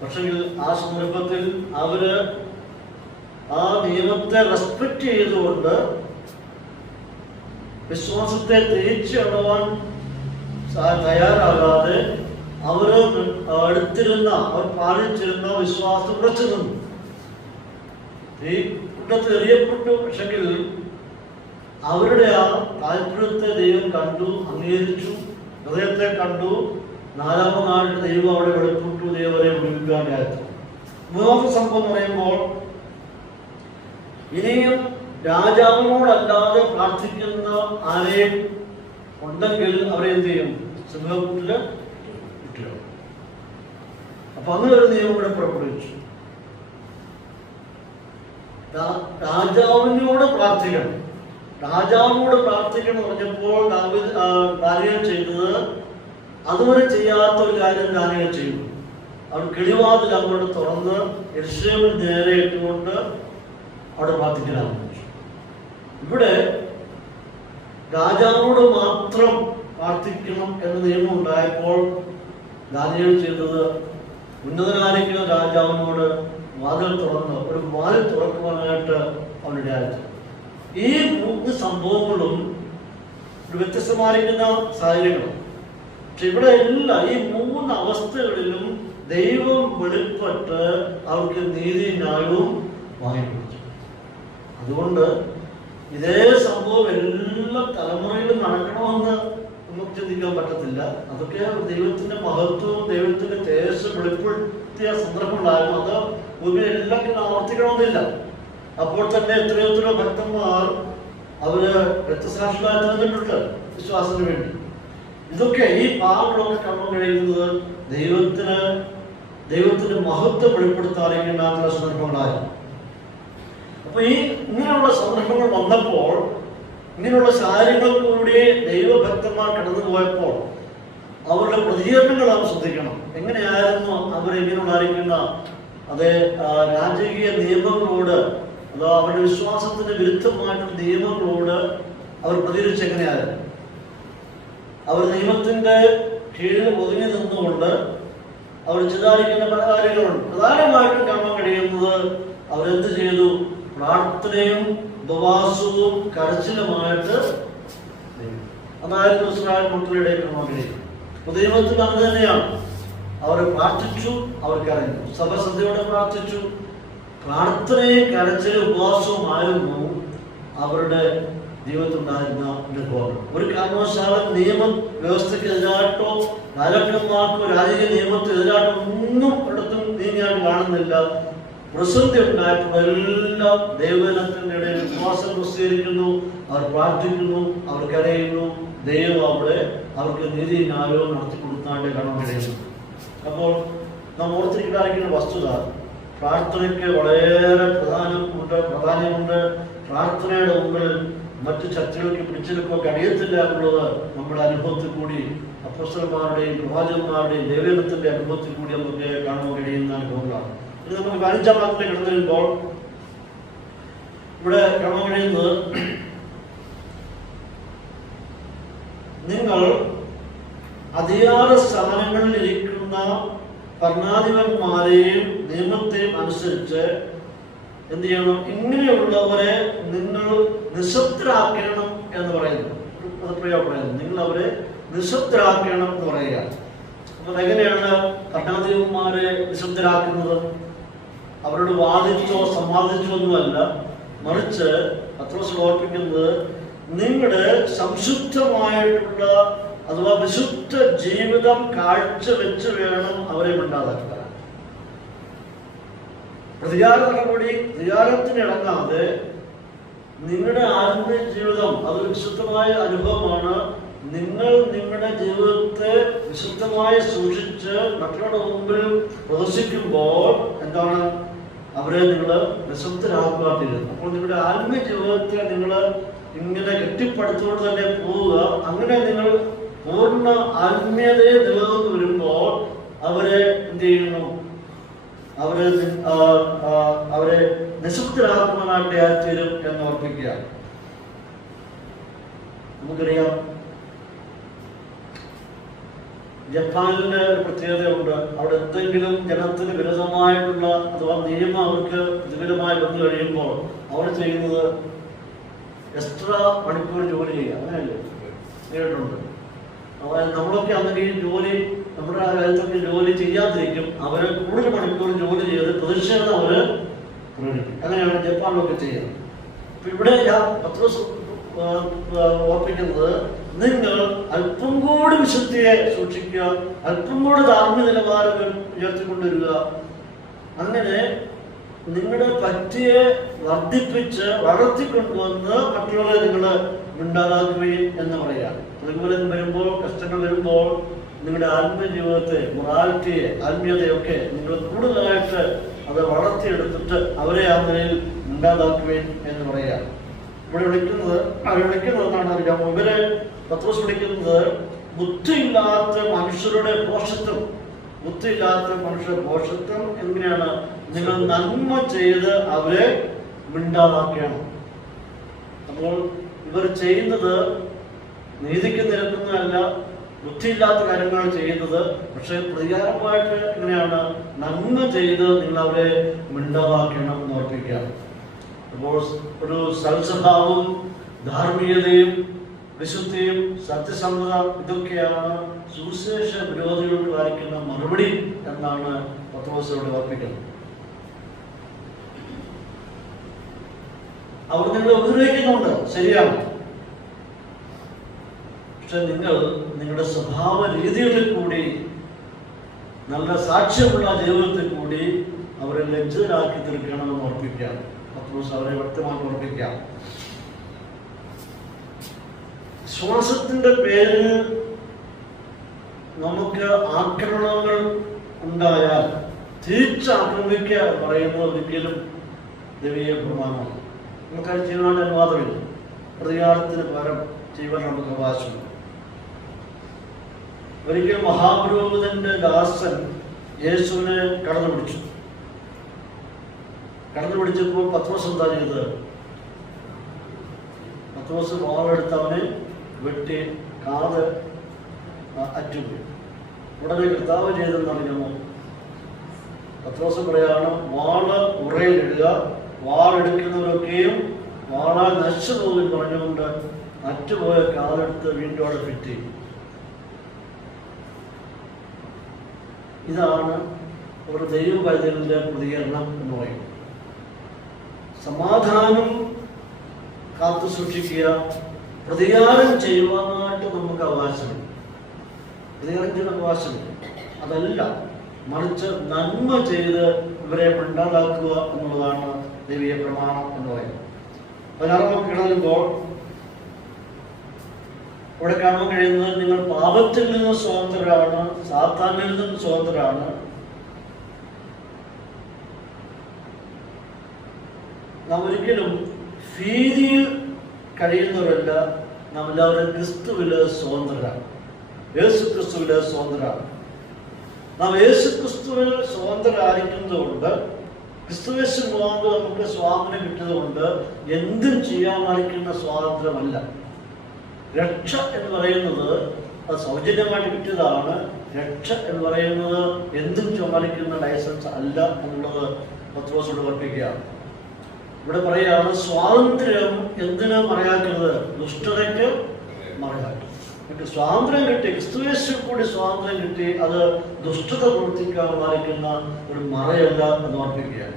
പക്ഷെങ്കിൽ ആ സന്ദർഭത്തിൽ അവര് ആ നിയമത്തെ റെസ്പെക്ട് ചെയ്തുകൊണ്ട് വിശ്വാസത്തെ തിരിച്ചടവാൻ തയ്യാറാകാതെ അവർ പാലിച്ചിരുന്ന വിശ്വാസം ഉറച്ചു നിന്നു. ഈ കൂട്ടത്തിൽ എറിയപ്പെട്ടു. പക്ഷെങ്കിൽ അവരുടെ ആ താല്പര്യത്തെ ദൈവം കണ്ടു, അംഗീകരിച്ചു, ഹൃദയത്തെ കണ്ടു. 4-ാം നാളിൽ ദൈവം അവിടെ വെളിപ്പെട്ടു, ദൈവരെ വിളിക്കാനായിരുന്നു. 3ാമത്തെ സംഭവം എന്ന് പറയുമ്പോൾ, ഇനിയും രാജാവിനോടല്ലാതെ പ്രാർത്ഥിക്കുന്ന ആരെയും ഉണ്ടെങ്കിൽ അവരെ എന്ത് ചെയ്യും? സിംഹകൂട്ടില് ഇട്ടിടും. അപ്പൊ അങ്ങനെ ഒരു നിയമം ഇവിടെ പുറപ്പെടുവിച്ചു. രാജാവിനോട് പ്രാർത്ഥിക്കണം. രാജാവിനോട് പ്രാർത്ഥിക്കണം പറഞ്ഞപ്പോൾ ദാനിയേൽ ചെയ്തത് അതുവരെ ചെയ്യാത്ത ഒരു കാര്യം ദാനിയേൽ ചെയ്തു. അവർ കിളിവാതിൽ അങ്ങോട്ട് തുറന്ന് യെരൂശലേമിന് നേരെ ഇട്ടുകൊണ്ട് അവിടെ പ്രാർത്ഥിക്കാൻ ആരംഭിച്ചു. ഇവിടെ രാജാവിനോട് മാത്രം പ്രാർത്ഥിക്കണം എന്ന നിയമം ഉണ്ടായപ്പോൾ ദാനിയേൽ ചെയ്തത് ഉന്നതനായിരിക്കുന്ന രാജാവിനോട് വാതിൽ തുറന്ന് ഒരു വാതിൽ തുറക്കുവാനായിട്ട് അവരുടെ അയച്ചു. ഈ 3 സംഭവങ്ങളും ഒരു വ്യത്യസ്തമായിരിക്കുന്ന സാഹചര്യങ്ങളും. പക്ഷെ ഇവിടെ എല്ലാം ഈ 3 അവസ്ഥകളിലും ദൈവം വെളിപ്പെട്ട് അവർക്ക് നീതി ന്യായവും വാങ്ങിക്കൊടുത്തു. അതുകൊണ്ട് ഇതേ സംഭവം എല്ലാ തലമുറയിലും നടക്കണമെന്ന് നമുക്ക് ചിന്തിക്കാൻ പറ്റത്തില്ല. അതൊക്കെ ദൈവത്തിന്റെ മഹത്വവും ദൈവത്തിന്റെ തേജസ്സും വെളിപ്പെടുത്തിയ സന്ദർഭങ്ങളായിരുന്നു. അത് ഭൂമിയിൽ എല്ലാത്തിനും ആവർത്തിക്കണമെന്നില്ല. അപ്പോൾ തന്നെ എത്രയോ ഭക്തന്മാർ അവര് രക്തസാക്ഷികളായി തീർന്നിട്ടുണ്ട് വിശ്വാസത്തിന് വേണ്ടി. ഇതൊക്കെ ഈ പാവങ്ങളൊക്കെ കാണാൻ കഴിയുന്നത് ദൈവത്തിന് മഹത്വം വെളിപ്പെടുത്താറിയില്ല ചില സന്ദർഭങ്ങളായിരുന്നു. അപ്പൊ ഈ ഇങ്ങനെയുള്ള സന്ദർഭങ്ങൾ വന്നപ്പോൾ, ഇങ്ങനെയുള്ള കാര്യങ്ങൾക്കൂടി ദൈവഭക്തന്മാർ കടന്നു പോയപ്പോൾ അവരുടെ പ്രതികരണങ്ങൾ നാം ശ്രദ്ധിക്കണം. എങ്ങനെയായിരുന്നു അവരെങ്ങനെയുണ്ടായിരിക്കുന്ന അതേ രാജകീയ നിയമങ്ങളോട്, അതോ അവരുടെ വിശ്വാസത്തിന് വിരുദ്ധമായിട്ടുള്ള നിയമങ്ങളോട് അവർ പ്രതികരിച്ച് എങ്ങനെയായിരുന്നു? അവർ നിയമത്തിന്റെ കീഴിൽ ഒതുങ്ങി നിന്നുകൊണ്ട് അവർ ചിന്താരിക്കുന്ന പല കാര്യങ്ങളുണ്ട്. പ്രധാനമായിട്ടും കാണാൻ കഴിയുന്നത് അവരെന്ത് ചെയ്തു? പ്രാർത്ഥനയും ഉപവാസവും കരച്ചിലുമായിട്ട് അതായിരുന്നു ഇസ്രായേൽ മക്കളുടെ കാണാൻ കഴിയും. ദൈവത്തിൽ അത് തന്നെയാണ്. അവർ പ്രാർത്ഥിച്ചു, അവർ കരഞ്ഞു, സഭസന്ധ്യയോടെ പ്രാർത്ഥിച്ചു. പ്രാർത്ഥനയും കരച്ചിലും ഉപവാസവുമായിരുന്നു അവരുടെ ജീവിതത്തിലുണ്ടായിരുന്ന അനുഭവം. ഒരു കാരണവശാലും നിയമ വ്യവസ്ഥക്കെതിരായിട്ടോ രാജാക്കന്മാർക്കോ രാജകീയ നിയമത്തിനെതിരായിട്ടോ ഒന്നും ഇടത്തും നീങ്ങിയായിട്ട് കാണുന്നില്ല. പ്രസിദ്ധി ഉണ്ടായപ്പോൾ എല്ലാം ദൈവജനത്തിന്റെ ഇടയിൽ വിശ്വാസം പ്രസിദ്ധീകരിക്കുന്നു, അവർ പ്രാർത്ഥിക്കുന്നു, അവർ കരയുന്നു, ദൈവം അവിടെ അവർക്ക് നീതി ന്യായവും നടത്തി കൊടുക്കാണ്ട് കാണാൻ കഴിയുന്നു. അപ്പോൾ നാം ഓർത്തിരിക്കാതിരിക്കുന്ന വസ്തുത, പ്രാർത്ഥനയ്ക്ക് വളരെ പ്രാധാന്യമുണ്ട്. പ്രാർത്ഥനയുടെ മുമ്പിൽ മറ്റു ചർച്ചകൾക്ക് പിടിച്ചെടുക്കുക കഴിയത്തില്ല എന്നുള്ളത് നമ്മുടെ അനുഭവത്തിൽ കൂടി, അപ്പോസ്തലന്മാരുടെയും പ്രവാചകന്മാരുടെയും ദൈവത്തിന്റെ അനുഭവത്തിൽ കൂടി നമുക്ക് കാണാൻ കഴിയുന്ന അനുഭവങ്ങളാണ്. ഇത് നമുക്ക് 15-ാം വാക്യത്തിൽ കടന്നു വരുമ്പോൾ ഇവിടെ കാണാൻ കഴിയുന്നത്, നിങ്ങൾ അധികാര സ്ഥാനങ്ങളിൽ ഇരിക്കുന്ന ഭരണാധിപന്മാരെയും നിയമത്തെയും അനുസരിച്ച് എന്ത് ചെയ്യണം? ഇങ്ങനെയുള്ളവരെ നിങ്ങൾ നിശബ്ദരാക്കണം എന്ന് പറയുന്നു. പറയുന്നു നിങ്ങൾ അവരെ നിശബ്ദരാക്കണം എന്ന് പറയുക. അപ്പൊ എങ്ങനെയാണ് ഭരണാധിപന്മാരെ നിശബ്ദരാക്കുന്നത്? അവരോട് വാദിച്ചോ സമ്മാനിച്ചോ ഒന്നുമല്ല, മറിച്ച് പത്രോസ് ഓർപ്പിക്കുന്നത്, നിങ്ങളുടെ സംശുദ്ധമായിട്ടുള്ള അഥവാ വിശുദ്ധ ജീവിതം കാഴ്ചവെച്ച് വേണം അവരെ ഉണ്ടാകാൻ. പ്രതികാര നടപടി, പ്രതികാരത്തിന് ഇറങ്ങാതെ നിങ്ങളുടെ ആത്മീയ ജീവിതം അതൊരു വിശുദ്ധമായ അനുഭവമാണ്. നിങ്ങൾ നിങ്ങളുടെ ജീവിതത്തെ വിശുദ്ധമായി സൂക്ഷിച്ച് മറ്റുള്ളവരുടെ മുമ്പിൽ പ്രദർശിക്കുമ്പോൾ എന്താണ്? അവരെ നിങ്ങൾ നിശബ്ദരാക്കാതിരുന്നു. അപ്പോൾ നിങ്ങളുടെ ആത്മീയ ജീവിതത്തെ നിങ്ങൾ ഇങ്ങനെ കെട്ടിപ്പടുത്തുകൊണ്ട് തന്നെ പോവുക. അങ്ങനെ നിങ്ങൾ പൂർണ്ണ ആത്മീയതയെ നിലനിന്ന് വരുമ്പോൾ അവരെ എന്ത് ചെയ്യുന്നു? അവരെ നിശബ്ദരാക്കുന്നതിനായിട്ട് തീരും എന്ന് ഓർപ്പിക്കുക. നമുക്കറിയാം, ജപ്പാനിന്റെ ഒരു പ്രത്യേകതയുണ്ട്. അവിടെ എന്തെങ്കിലും ജനത്തിന് വിരുദ്ധമായിട്ടുള്ള അഥവാ നിയമം അവർക്ക് പ്രതികൂലമായി വന്നു കഴിയുമ്പോൾ അവർ ചെയ്യുന്നത് എക്സ്ട്രാ മണിക്കൂർ ജോലി ചെയ്യുക. അങ്ങനെയല്ലേ? കേട്ടിട്ടുണ്ട്. നമ്മളൊക്കെ അന്നേരം ഈ ജോലി നമ്മുടെ രാജ്യത്തൊക്കെ ജോലി ചെയ്യാതിരിക്കും. അവര് കൂടുതൽ മണിക്കൂർ ജോലി ചെയ്ത് പ്രതിഷേധം അവര് പ്രകടിപ്പിക്കും. അങ്ങനെയാണ് ജപ്പാനിലൊക്കെ ചെയ്യുന്നത്. അപ്പൊ ഇവിടെ പത്രോസ് ഓർപ്പിക്കുന്നത്, നിങ്ങൾ അല്പം കൂടി വിശുദ്ധിയെ സൂക്ഷിക്കുക, അല്പം കൂടി ധാർമ്മിക നിലവാരം ഉയർത്തിക്കൊണ്ടുവരിക. അങ്ങനെ നിങ്ങളുടെ പറ്റിയെ വർദ്ധിപ്പിച്ച് വളർത്തിക്കൊണ്ടുവന്ന് മറ്റുള്ളവരെ നിങ്ങൾ ഉണ്ടാകുകയും എന്ന് പറയാം. പ്രതികൂലം വരുമ്പോൾ, കഷ്ടങ്ങൾ വരുമ്പോൾ നിങ്ങളുടെ ആത്മീയ ജീവിതത്തെ, മൊറാലിറ്റിയെ, ആത്മീയതയൊക്കെ നിങ്ങൾ കൂടുതലായിട്ട് അത് വളർത്തിയെടുത്തിട്ട് അവരെ ആ നിലയിൽ ഉണ്ടാകുകയും എന്ന് പറയാം. ഇവിടെ വിളിക്കുന്നതെന്നാണ് അറിയാം. ഇവരെ പത്രോസ് വിളിക്കുന്നത് ബുദ്ധിയില്ലാത്ത മനുഷ്യരുടെ ഭോഷത്വം. ബുദ്ധിയില്ലാത്ത മനുഷ്യരുടെ ഭോഷത്വം എങ്ങനെയാണ്? നിങ്ങൾ നന്മ ചെയ്ത് അവരെ മിണ്ടാതാക്കണം. അപ്പോൾ ഇവർ ചെയ്യുന്നത് നീതിക്ക് നിരക്കുന്നതല്ല, ബുദ്ധിയില്ലാത്ത കാര്യങ്ങളാണ് ചെയ്യുന്നത്. പക്ഷെ പ്രതികാരമായിട്ട് എങ്ങനെയാണ്? നന്മ ചെയ്ത് നിങ്ങൾ അവരെ മിണ്ടാതാക്കണം എന്ന് ഓർപ്പിക്കുക. അപ്പോൾ ഒരു സൽസ്വഭാവവും ധാർമ്മികതയും വിശുദ്ധിയും സത്യസന്ധത ഇതൊക്കെയാണ് സുവിശേഷ വിരോധികൾക്ക് വായിക്കുന്ന മറുപടി എന്നാണ് പത്രോസിനോട് ഓർപ്പിക്കുന്നത്. അവർ നിങ്ങളെ ഉപദ്രവിക്കുന്നുണ്ട്, ശരിയാണ്. പക്ഷെ നിങ്ങൾ നിങ്ങളുടെ സ്വഭാവ രീതികളിൽ കൂടി, നല്ല സാക്ഷ്യമുള്ള ജീവിതത്തിൽ കൂടി അവരെ ലജ്ജിതരാക്കി തീർക്കണമെന്ന് ഓർപ്പിക്കാം. പത്രോസ് അവരെ വ്യക്തമാക്കി ഓർപ്പിക്കാം. വിശ്വാസത്തിന്റെ പേരിൽ നമുക്ക് ആക്രമണങ്ങൾ ഉണ്ടായാൽ തിരിച്ചാക്രമിക്കുക പറയുന്നത് ഒരിക്കലും ദൈവീയ പ്രമാണമാണ്. നമുക്കത് ചെയ്യാൻ അനുവാദമില്ല. പ്രതികാരത്തിന് പകരം ചെയ്യാൻ നമുക്ക് അവകാശമുണ്ട്. ഒരിക്കൽ മഹാപുരോഹിതന്റെ ദാസൻ യേശുവിനെ കടന്നു പിടിച്ചപ്പോൾ പത്രോസ് എന്താ ചെയ്തത്? പത്രോസ് വാളെടുത്ത് അവനെ വെട്ടി കാത് അറ്റുപോയി. ഉടനെ കർത്താവ് ചെയ്തെന്നറിയാമോ? പത്രോസ് പറയാണ്, വാള് ഉറയിലിടുക, വാളെടുക്കുന്നവരൊക്കെയും വാളാൽ നശിച്ചു പോകും പറഞ്ഞുകൊണ്ട് അറ്റുപോയ കാലെടുത്ത് വീണ്ടും അവിടെ ഫിറ്റ് ചെയ്യും. ഇതാണ് ഒരു ദൈവവൈദ്യന്റെ പ്രതികരണം എന്ന് പറയുന്നത്. സമാധാനം കാത്തു സൂക്ഷിക്കുക, പ്രതികാരം ചെയ്യുവാനായിട്ട് നമുക്ക് അവകാശമുണ്ട്. പ്രതികാരം ചെയ്യുന്ന അവകാശമുണ്ട്. അതല്ല, മറിച്ച് നന്മ ചെയ്ത് ഇവരെ ഉണ്ടാക്കുക എന്നുള്ളതാണ് ദൈവീയ പ്രമാണം എന്ന് പറയുന്നത്. 16 കിടന്നുമ്പോൾ ഇവിടെ കാണാൻ കഴിയുന്നത് നിങ്ങൾ പാപത്തിൽ നിന്ന് സ്വതന്ത്രരാണ്, സാത്താനിൽ നിന്ന് സ്വതന്ത്രരാണ്. നാം ഒരിക്കലും ഭീതിയിൽ കഴിയുന്നവരല്ല. നാം എല്ലാവരും ക്രിസ്തുവില് സ്വതന്ത്രരാണ്, യേശു ക്രിസ്തുവില് സ്വതന്ത്രരാണ്. നാം യേശു ക്രിസ്തുവിൽ സ്വതന്ത്രരായിരിക്കുന്നത് കൊണ്ട്, ക്രിസ്തുവേശു മുഖാന്തരം നമുക്ക് സ്വാതന്ത്ര്യം കിട്ടിയത് കൊണ്ട് എന്തും ചെയ്യാമായിരിക്കുന്ന സ്വാതന്ത്ര്യമല്ല. രക്ഷ എന്ന് പറയുന്നത് അത് സൗജന്യമായിട്ട് കിട്ടിയതാണ്. രക്ഷ എന്ന് പറയുന്നത് എന്തും ചുമലിക്കുന്ന ലൈസൻസ് അല്ല എന്നുള്ളത് പത്രോസോട് ഓർപ്പിക്കുകയാണ്. ഇവിടെ പറയുകയാണ്, സ്വാതന്ത്ര്യം എന്തിനാ മറയാക്കുന്നത്? ദുഷ്ടതയ്ക്ക് മറയാക്കും. സ്വാതന്ത്ര്യം കിട്ടി, ക്രിസ്തുയേശു കൂടി സ്വാതന്ത്ര്യം കിട്ടി, അത് ദുഷ്ടത പ്രവർത്തിക്കാൻ പാലിക്കുന്ന ഒരു മറയല്ല എന്ന് ഓർപ്പിക്കുകയാണ്.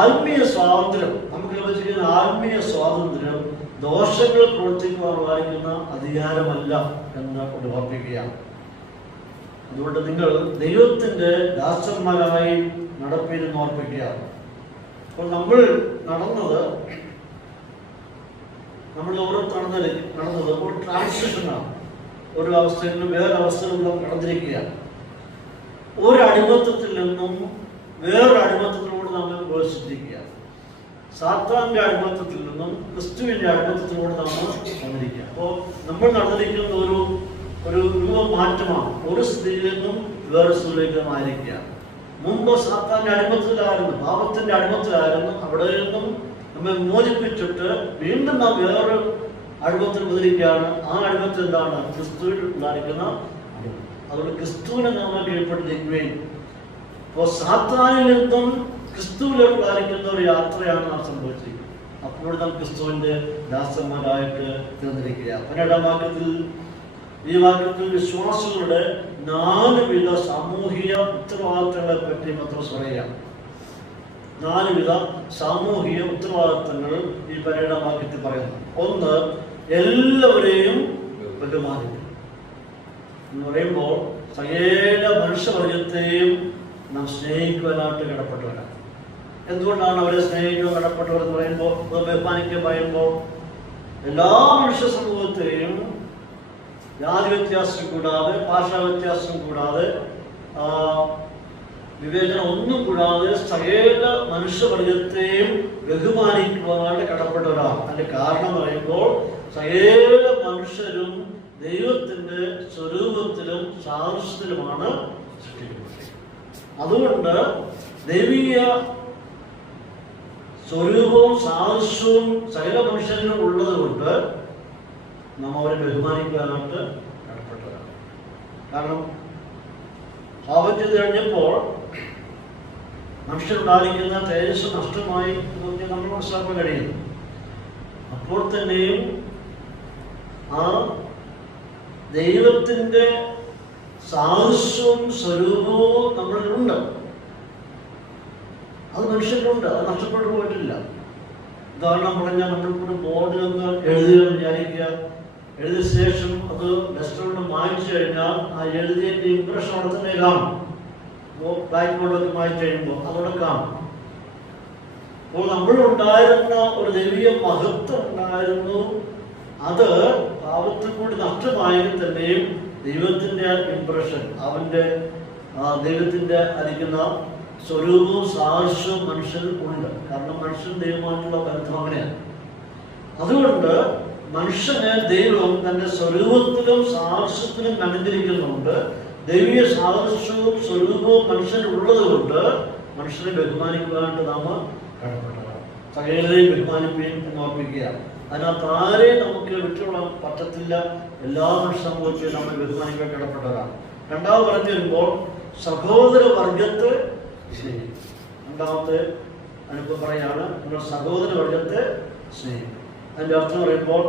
ആത്മീയ സ്വാതന്ത്ര്യം നമുക്ക് ലഭിച്ചിരിക്കുന്ന ആത്മീയ സ്വാതന്ത്ര്യം ദോഷങ്ങൾ പ്രവർത്തിക്കുവാൻ പാലിക്കുന്ന അധികാരമല്ല എന്ന് കൊണ്ട് ഓർപ്പിക്കുകയാണ്. അതുകൊണ്ട് നിങ്ങൾ ദൈവത്തിന്റെ ദാസന്മാരായി നടപ്പിരുന്ന് ഓർപ്പിക്കുകയാണ്. അപ്പോൾ നമ്മൾ ഓരോരുത്തർ നടന്നത് ഒരു ട്രാൻസിഷനാണ്. ഒരു അവസ്ഥയിൽ നിന്നും വേറൊരവസ്ഥയിൽ നാം കടന്നിരിക്കുകയാണ്. ഒരു അടിമത്തത്തിൽ നിന്നും വേറൊരു അടിമത്തത്തിലൂടെ നാം പ്രവേശിച്ചിരിക്കുകയാണ്. സാത്താന്റെ അടിമത്തത്തിൽ നിന്നും ക്രിസ്തുവിന്റെ അടിമത്തത്തിലൂടെ നാം വന്നിരിക്കുക. അപ്പോൾ നമ്മൾ നടന്നിരിക്കുന്ന ഒരു മാറ്റമാണ്. ഒരു സ്ഥിതിയിൽ നിന്നും വേറെ സ്ഥിതിയിലേക്ക് മാറിയിരിക്കുക. മുമ്പ് സാത്താന്റെ അടിമത്തിലായിരുന്നു, പാപത്തിന്റെ അടിമത്തിലായിരുന്നു. അവിടെ നിന്നും നമ്മെ മോചിപ്പിച്ചിട്ട് വീണ്ടും നാം വേറൊരു അടിമത്തിൽ വന്നിരിക്കുകയാണ്. ആ അടിമത്തിൽ എന്താണ്? ക്രിസ്തുവിൽ ഉണ്ടായിരിക്കുന്ന അടിമ. അതുകൊണ്ട് ക്രിസ്തുവിനെ നമ്മൾ കീഴ്പ്പെട്ടിരിക്കുകയും ഇപ്പോൾ സാത്താനിൽ നിന്നും ക്രിസ്തുവിലേക്ക് പാലിക്കുന്ന ഒരു യാത്രയാണ് നാം സംഭവിച്ചിരിക്കുന്നത്. അപ്പോൾ നാം ക്രിസ്തുവിന്റെ ദാസന്മാരായിട്ട് തീർന്നിരിക്കുക. 12-ാം വാക്യത്തിൽ, ഈ വാക്യത്തിൽ വിശ്വാസികളുടെ 4 വിധ സാമൂഹിക ഉത്തരവാദിത്തങ്ങളെ പറ്റി പത്രോസ് പറയുകയാണ്. 4 വിധ സാമൂഹിക ഉത്തരവാദിത്തങ്ങൾ ഈ 12-ാം വാക്യത്തിൽ പറയുന്നു. ഒന്ന്, എല്ലാവരെയും ബഹുമാനിക്കും എന്ന് പറയുമ്പോൾ സകല മനുഷ്യവർഗത്തെയും നാം സ്നേഹിക്കുവാനായിട്ട് കടപ്പെട്ടവരാണ്. എന്തുകൊണ്ടാണ് അവരെ സ്നേഹിക്കാൻ കടപ്പെട്ടവർ എന്ന് പറയുമ്പോൾ, ബഹുമാനിക്കാൻ പറയുമ്പോൾ, എല്ലാ മനുഷ്യ സമൂഹത്തെയും ജാതി വ്യത്യാസം കൂടാതെ, ഭാഷാ വ്യത്യാസം കൂടാതെ, വിവേചനം ഒന്നും കൂടാതെ സകല മനുഷ്യവർഗത്തെയും ബഹുമാനിക്കുവാനായിട്ട് കടപ്പെട്ടവരാണ്. അതിന്റെ കാരണം പറയുമ്പോൾ സകല മനുഷ്യരും ദൈവത്തിന്റെ സ്വരൂപത്തിലും സാദൃശ്യത്തിലുമാണ് സൃഷ്ടിക്കപ്പെട്ടത്. അതുകൊണ്ട് ദൈവീയ സ്വരൂപവും സാദൃശ്യവും സകല മനുഷ്യരിലും ഉള്ളത് കൊണ്ട് നാം അവരെ ബഹുമാനിക്കാനായിട്ട് കടപ്പെട്ടവരാണ്. കാരണം പാപം ചെയ്ത് കഴിഞ്ഞപ്പോൾ മനുഷ്യരുണ്ടായിരിക്കുന്ന തേജസ് നഷ്ടമായി എന്നൊക്കെ നമ്മൾ മനസ്സിലാക്കാൻ കഴിയുന്നു. അപ്പോൾ തന്നെയും ആ ദൈവത്തിന്റെ സാദൃശ്യവും സ്വരൂപവും നമ്മളിലുണ്ട്. അത് മനുഷ്യരിലുണ്ട്, അത് നഷ്ടപ്പെട്ടു പോയിട്ടില്ല. ഉദാഹരണം പറഞ്ഞാൽ നമ്മൾക്കൊരു ബോർഡിൽ നിന്ന് എഴുതുക വിചാരിക്കുക. എഴുതിയ ശേഷം അത് ഡസ്റ്ററുകൊണ്ട് മായ്ച്ചു കഴിഞ്ഞാൽ ആ എഴുതിയതിന്റെ ഇംപ്രഷൻ അവിടെ തന്നെ കാണും. ബ്ലാക്ക് ബോർഡൊക്കെ മായ്ച്ചു കഴിയുമ്പോൾ അതോടെ കാണും. അപ്പോൾ നമ്മളുണ്ടായിരുന്ന ഒരു ദൈവീയ മഹത്വം ഉണ്ടായിരുന്നു. അത് പാപത്തിൽ കൂടി നഷ്ടമായെങ്കിൽ തന്നെയും ദൈവത്തിന്റെ ഇംപ്രഷൻ, അവന്റെ ദൈവത്തിന്റെ അരിക്കുന്ന സ്വരൂപവും സാദൃശ്യവും മനുഷ്യരിൽ ഉണ്ട്. കാരണം മനുഷ്യൻ ദൈവമായിട്ടുള്ള ബന്ധം അങ്ങനെയാണ്. അതുകൊണ്ട് മനുഷ്യനെ ദൈവം തന്റെ സ്വരൂപത്തിലും സാദൃശ്യത്തിലും കണ്ടിരിക്കുന്നുണ്ട്. ദൈവീയ സാദൃശ്യവും സ്വരൂപവും മനുഷ്യനുള്ളത് കൊണ്ട് മനുഷ്യനെ ബഹുമാനിക്കുവാനായിട്ട് നാം കടപ്പെട്ടതാണ്. സകലരെയും ബഹുമാനിക്കുകയും എന്ന് ഓർമ്മിക്കുകയാണ്. അതിനകത്ത് ആരെയും നമുക്ക് വിട്ടുകൊള്ളാൻ പറ്റത്തില്ല. എല്ലാ മനുഷ്യ സമൂഹത്തെയും നമ്മൾ ബഹുമാനിക്കാൻ കടപ്പെട്ടവരാണ്. രണ്ടാമത് പറഞ്ഞു വരുമ്പോൾ സഹോദര വർഗത്തെ സ്നേഹിക്കും. രണ്ടാമത്തെ അനുഭവം പറയാണ്, നിങ്ങൾ സഹോദര വർഗത്തെ സ്നേഹിക്കും. അതിന്റെ അർത്ഥം പറയുമ്പോൾ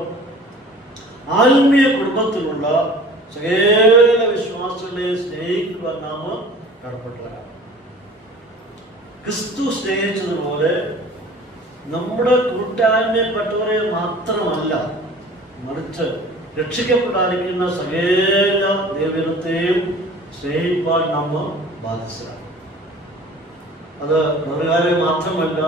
ആത്മീയ കുടുംബത്തിലുള്ള സകല വിശ്വാസികളെ സ്നേഹിക്കുവാൻ നാം കടപ്പെട്ടവരാണ്. ക്രിസ്തു സ്നേഹിച്ചതുപോലെ നമ്മുടെ കൂട്ടായ്മയിൽപ്പെട്ടവരെ മാത്രമല്ല, മറിച്ച് രക്ഷിക്കപ്പെടാതിരിക്കുന്ന സകല ദൈവത്തെയും സ്നേഹിപ്പാൻ നാം ബാധ്യസ്ഥരാണ്. അത് പ്രകാരം മാത്രമല്ല,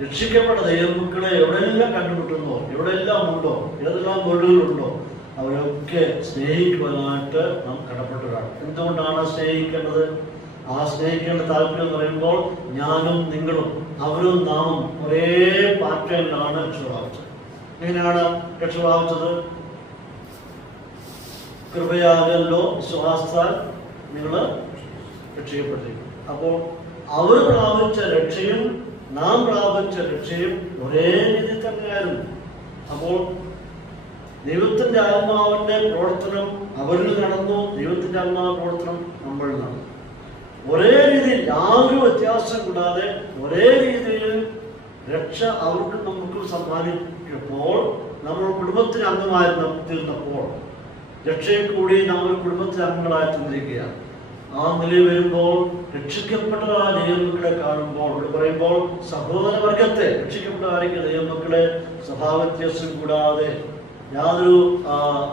രക്ഷിക്കപ്പെട്ട ദൈവമക്കളെ എവിടെയെല്ലാം കണ്ടുമുട്ടുന്നോ, എവിടെയെല്ലാം ഉണ്ടോ, ഏതെല്ലാം വീടുകളുണ്ടോ, അവരൊക്കെ സ്നേഹിക്കുവാനായിട്ട് നാം കടപ്പെട്ടവരാണ്. എന്തുകൊണ്ടാണ് സ്നേഹിക്കേണ്ടത്? ആ സ്നേഹിക്കേണ്ട താല്പര്യം എന്ന് പറയുമ്പോൾ ഞാനും നിങ്ങളും അവരും നാമും ഒരേ പാറ്റേണിലാണ് രക്ഷ പ്രാപിച്ചത്. എങ്ങനെയാണ് രക്ഷ പ്രാപിച്ചത്? കൃപയാകല്ലോ വിശ്വാസത്താൽ നിങ്ങൾ രക്ഷിക്കപ്പെട്ടിരിക്കും. അപ്പോൾ അവർ പ്രാപിച്ച രക്ഷയും നാം പ്രാപിച്ച രക്ഷയും ഒരേ രീതി തന്നെയായിരുന്നു. അപ്പോൾ ദൈവത്തിന്റെ ആത്മാവിന്റെ പ്രവർത്തനം അവരിൽ നടന്നു, ദൈവത്തിന്റെ ആത്മാവ് പ്രവർത്തനം നമ്മളിൽ നടന്നു. ഒരേ രീതിയിൽ യാതൊരു വ്യത്യാസം കൂടാതെ ഒരേ രീതിയിൽ രക്ഷ അവർക്കും നമുക്കും സമ്മാനിച്ചപ്പോൾ നമ്മൾ കുടുംബത്തിന് അംഗമായി തീർന്നപ്പോൾ രക്ഷയിൽ കൂടി നമ്മൾ കുടുംബത്തിലെ അംഗങ്ങളായി തീർന്നിരിക്കുകയാണ്. ആ നിലയിൽ വരുമ്പോൾ രക്ഷിക്കപ്പെട്ട ദൈവമക്കളെ കാണുമ്പോൾ ഇവിടെ പറയുമ്പോൾ സഹോദരവർഗത്തെ രക്ഷിക്കപ്പെട്ടവരായിരിക്കും ദൈവമക്കളെ സ്വഭാവവ്യത്യാസം കൂടാതെ യാതൊരു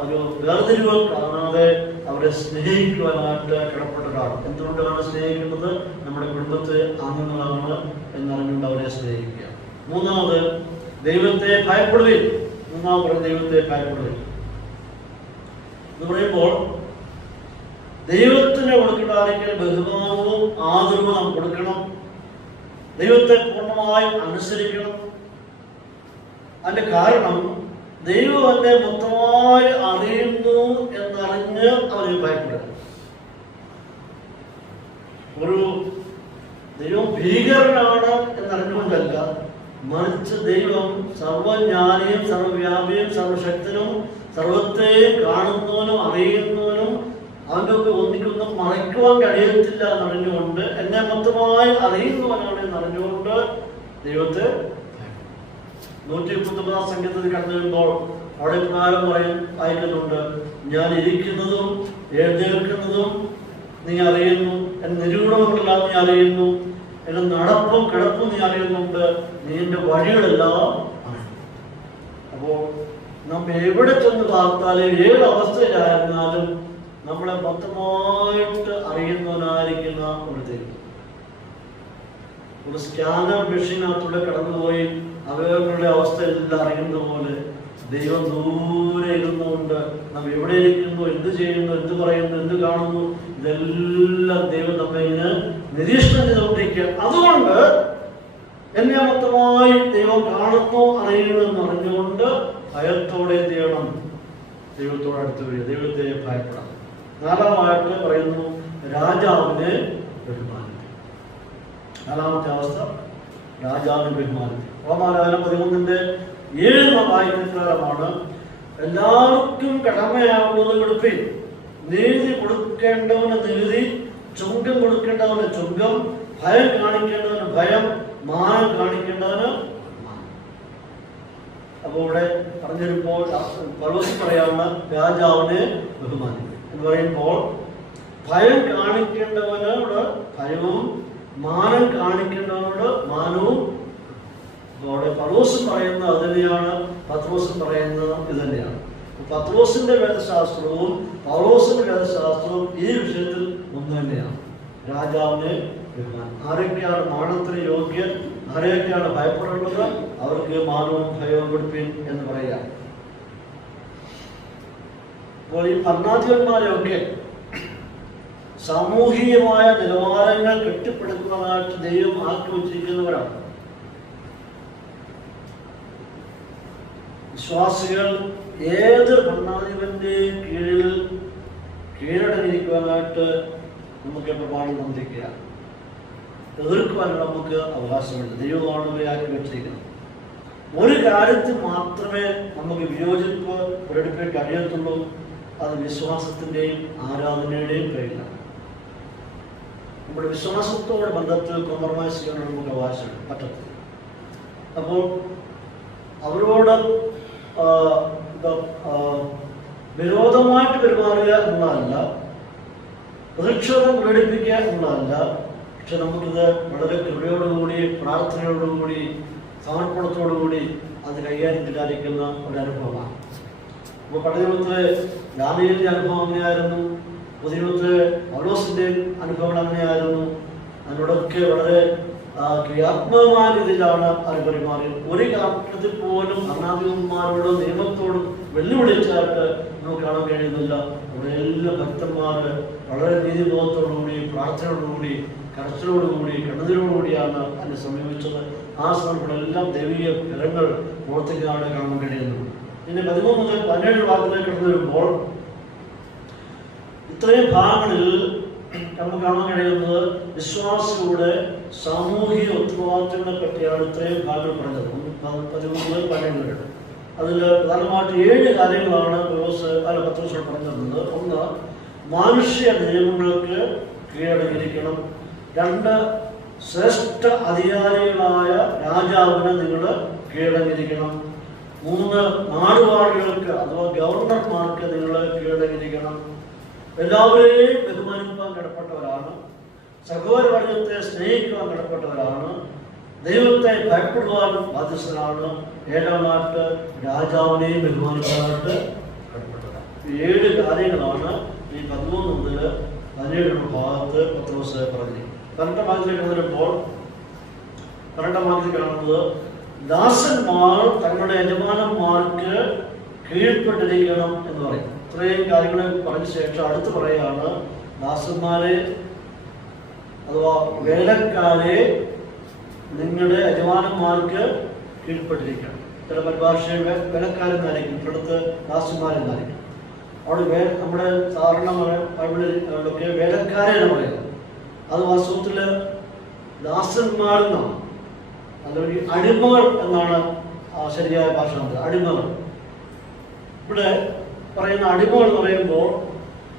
ഒരു വേർതിരിവ് കാണാതെ അവരെ സ്നേഹിക്കുവാനായിട്ട് കടപ്പെട്ടവരാണ്. എന്തുകൊണ്ടാണ് സ്നേഹിക്കുന്നത്? നമ്മുടെ കുടുംബത്തെ അംഗങ്ങളാണ് എന്നറിഞ്ഞുകൊണ്ട് അവരെ സ്നേഹിക്കുക. മൂന്നാമത് ദൈവത്തെ ഭയപ്പെടുവിൻ. മൂന്നാമത് ദൈവത്തെ ഭയപ്പെടുവിൻ എന്ന് പറയുമ്പോൾ ദൈവത്തിന് കൊടുക്കേണ്ട ബഹുമാനവും ആദരവും നാം കൊടുക്കണം. ദൈവത്തെ പൂർണ്ണമായും അനുസരിക്കണം. അതിന്റെ കാരണം ദൈവം എന്നെ മൊത്തമായി അറിയുന്നു എന്നറിഞ്ഞ് അവനെ ഭയപ്പെടുക. ഒരു ദൈവം ഭീകരനാണ് എന്നറിഞ്ഞുകൊണ്ടല്ല, മറിച്ച് ദൈവം സർവജ്ഞാനിയും സർവവ്യാപിയും സർവശക്തനും സർവത്തെയും കാണുന്നവനും അറിയുന്നവനും അവൻ്റെ ഒക്കെ ഒന്നിക്കൊന്നും മറയ്ക്കുവാൻ കഴിയത്തില്ല എന്നറിഞ്ഞുകൊണ്ട് എന്നെ മൊത്തമായി അറിയുന്നവനാണ് എന്നറിഞ്ഞുകൊണ്ട് ദൈവത്തെ 139 സംഖ്യത്തിൽ കടന്നു വരുമ്പോൾ അവിടെ പ്രകാരം വായിക്കുന്നുണ്ട്, ഞാൻ ഇരിക്കുന്നതും എഴുന്നേൽക്കുന്നതും നീ അറിയുന്നു, എന്റെ നിരൂപണങ്ങളെല്ലാം നീ അറിയുന്നു, എന്റെ നടപ്പും കിടപ്പും നീ അറിയുന്നുണ്ട്, നീ എന്റെ വഴികളെല്ലാം അറിയുന്നു. അപ്പോൾ നമ്മ എവിടെ ചെന്ന് പാർത്താലും ഏത് അവസ്ഥയിലായിരുന്നാലും നമ്മളെ മൊത്തമായിട്ട് അറിയുന്നവനായിരിക്കുന്ന ഒരു ദൈവം. ഒരു സ്കാനർ മെഷീനകത്തൂടെ കടന്നുപോയി അവയവങ്ങളുടെ അവസ്ഥ എല്ലാം അറിയുന്ന പോലെ ദൈവം ദൂരെ ഇരുന്നുകൊണ്ട് നാം എവിടെ ഇരിക്കുന്നു, എന്ത് ചെയ്യുന്നു, എന്ത് പറയുന്നു, എന്ത് കാണുന്നു, ഇതെല്ലാം ദൈവം നമ്മെ ഇങ്ങനെ നിരീക്ഷണം ചെയ്തുകൊണ്ടിരിക്കുക. അതുകൊണ്ട് എന്നെ മൊത്തമായി ദൈവം കാണുന്നു അറിയുന്നു എന്ന് അറിഞ്ഞുകൊണ്ട് ഭയത്തോടെ എന്ത് ചെയ്യണം? ദൈവത്തോട് അടുത്ത് വരിക, ദൈവത്തെ ഭയപ്പെടാം. നാലാമായിട്ട് പറയുന്നു രാജാവിനെ ബഹുമാനിക്കും. നാലാമത്തെ അവസ്ഥ രാജാവിനെ ബഹുമാനിക്കും. റോമാലേഖനം 13:7 വായിക്കുന്നതാണ്, എല്ലാവർക്കും കടമയാവുന്നത് കൊടുപ്പിൻ, നീതി കൊടുക്കേണ്ടവന് നീതി, ചുങ്കം കൊടുക്കേണ്ടവന് ചുങ്കം, ഭയം കാണിക്കേണ്ടവന് ഭയം, മാനം കാണിക്കേണ്ടവന് മാനം. അപ്പോൾ ഇവിടെ പറഞ്ഞിരുമ്പോൾ പൗലോസ് പറയാവുന്ന രാജാവിനെ ബഹുമാനിക്കും എന്ന് പറയുമ്പോൾ ഭയം കാണിക്കേണ്ടവനോട് ഭയവും മാനം കാണിക്കേണ്ടവനോട് മാനവും. അവിടെ പൗലോസ് പറയുന്നത് അത് തന്നെയാണ്, പത്രോസും പറയുന്നത് ഇത് തന്നെയാണ്. പത്രോസിന്റെ വേദശാസ്ത്രവും പൗലോസിന്റെ വേദശാസ്ത്രവും ഈ വിഷയത്തിൽ ഒന്ന് തന്നെയാണ്. രാജാവിനെ ബഹുമാനം. ആരൊക്കെയാണ് മാനത്തിന് യോഗ്യൻ, ആരെയൊക്കെയാണ് ഭയപ്പെടേണ്ടത്, അവർക്ക് മാനവും ഭയവും കൊടുപ്പിൻ എന്ന് പറയാം. അപ്പോൾ ഈ ഭരണാധിപന്മാരെയൊക്കെ സാമൂഹികമായ നിലവാരങ്ങൾ കെട്ടിപ്പടുക്കുന്നതായിട്ട് ദൈവം ആക്കി വച്ചിരിക്കുന്നവരാണ്. വിശ്വാസികൾ ഏത് ഭരണാധിപന്റെയും കീഴിൽ കീഴടങ്ങിയിരിക്കുവാനായിട്ട് നമുക്ക് പ്രമാണം തന്നിരിക്കുക, എതിർക്കുവാനുള്ള നമുക്ക് അവകാശമുണ്ട്. ദൈവമാണ് ഇവരെയാക്കി വെച്ചിരിക്കുന്നത്. ഒരു കാര്യത്തിൽ മാത്രമേ നമുക്ക് വിയോജിപ്പ് പ്രകടിപ്പിക്കാൻ കഴിയത്തുള്ളൂ, അത് വിശ്വാസത്തിൻ്റെയും ആരാധനയുടെയും പേരിലാണ്. നമ്മുടെ വിശ്വാസത്തോടെ ബന്ധത്തിൽ കോംപ്രമൈസ് ചെയ്യാൻ നമുക്ക് അവകാശമുണ്ട്, പറ്റത്തില്ല. അപ്പോൾ അവരോട് വിരോധമായിട്ട് പെരുമാറുക എന്നുള്ളതല്ല, പ്രതിഷേധം പ്രകടിപ്പിക്കുക എന്നുള്ളതല്ല. പക്ഷെ നമുക്കിത് വളരെ കൃപയോടുകൂടി പ്രാർത്ഥനയോടുകൂടി സമർപ്പണത്തോടുകൂടി അത് കൈകാര്യം ചെയ്യാതിരിക്കുന്ന ഒരു അനുഭവമാണ്. അപ്പോൾ പഴയത്തെ ദാനിയേലിന്റെ അനുഭവം അങ്ങനെയായിരുന്നു, പുതിയത്തെ പൗലോസിന്റെ അനുഭവങ്ങൾ അങ്ങനെയായിരുന്നു. അതിനോടൊക്കെ വളരെ ക്രിയാത്മകമായ രീതിയിലാണ് അവർ പെരുമാറിയത്. ഒരു ഘട്ടത്തിൽ പോലും ഭരണാധിപന്മാരോടും നിയമത്തോടും വെല്ലുവിളിച്ചായിട്ട് നമുക്ക് കാണാൻ കഴിയുന്നില്ല. അവിടെ എല്ലാ ഭക്തന്മാർ വളരെ നീതിബോധത്തോടുകൂടി, പ്രാർത്ഥനയോടുകൂടി, കരച്ചിലോടുകൂടി, കണ്ണുനീരോടുകൂടിയാണ് അതിനെ സമീപിച്ചത്. ആ സമയങ്ങളെല്ലാം ദൈവീയ ഫലങ്ങൾ പ്രവർത്തിക്കാനാണ് കാണാൻ കഴിയുന്നത്. ഇനി 13 മുതൽ 17 ഭാഗത്തിലേക്ക് കടന്നു വരുമ്പോൾ ഇത്രയും ഭാഗങ്ങളിൽ നമുക്ക് കാണാൻ കഴിയുന്നത് വിശ്വാസിയുടെ സാമൂഹിക ഉത്തരവാദിത്തങ്ങളെ പറ്റിയാണ് ഇത്രയും ഭാഗങ്ങൾ പറഞ്ഞത്. 13 മുതൽ 17 വരെ. അതിൽ പ്രധാനമായിട്ട് 7 കാര്യങ്ങളാണ് പത്രോസ് പറഞ്ഞിരുന്നത്. ഒന്ന്, മാനുഷ്യ നിയമങ്ങൾക്ക് കീഴടങ്ങിയിരിക്കണം. 2, ശ്രേഷ്ഠ അധികാരികളായ രാജാവിന് നിങ്ങൾ കീഴടങ്ങിയിരിക്കണം. 3, നാടുവാഴികൾക്ക് അഥവാ ഗവർണർമാർക്ക് നിങ്ങൾ കീഴടങ്ങിയിരിക്കണം. എല്ലാവരെയും ബഹുമാനിക്കാൻ കടപ്പെട്ടവരാണ്. സഹോദരവർഗത്തെ സ്നേഹിക്കാൻ കടപ്പെട്ടവരാണ്. ദൈവത്തെ ഭയപ്പെടുവാൻ ബാധ്യസ്ഥരാണ്. 7ാമത്തെ, രാജാവിനെയും ബഹുമാനിക്കാനായിട്ട് കടപ്പെട്ടവരാണ്. 7 കാര്യങ്ങളാണ് ഈ 13 മുതൽ 17 ഭാഗത്ത് പത്രോസ് പറഞ്ഞത്. 12ാം ഭാഗത്തിലേക്ക് വരുമ്പോൾ 12ാം ഭാഗത്തിൽ കാണുന്നത് ദാസന്മാർ തങ്ങളുടെ യജമാനന്മാർക്ക് കീഴ്പ്പെട്ടിരിക്കണം എന്ന് പറയും. ഇത്രയും കാര്യങ്ങളെ പറഞ്ഞ ശേഷം അടുത്ത് പറയാണ് ദാസന്മാരെ അഥവാ വേലക്കാരെ നിങ്ങളുടെ യജമാനന്മാർക്ക് കീഴ്പ്പെട്ടിരിക്കണം. ചില പരിഭാഷയിൽ വേലക്കാരെന്നായിരിക്കും, ഇവിടുത്തെ ദാസന്മാരെന്നായിരിക്കും. അവിടെ നമ്മുടെ സാധാരണ ബൈബിളിലൊക്കെ വേലക്കാരെന്ന് പറയുന്നത്. അത് വാസ്തവത്തിൽ ദാസന്മാരെന്നാണ്, അല്ലെങ്കിൽ അടിമകൾ എന്നാണ് ശരിയായ ഭാഷ. അടിമകൾ ഇവിടെ പറയുന്ന അടിമകൾ എന്ന് പറയുമ്പോൾ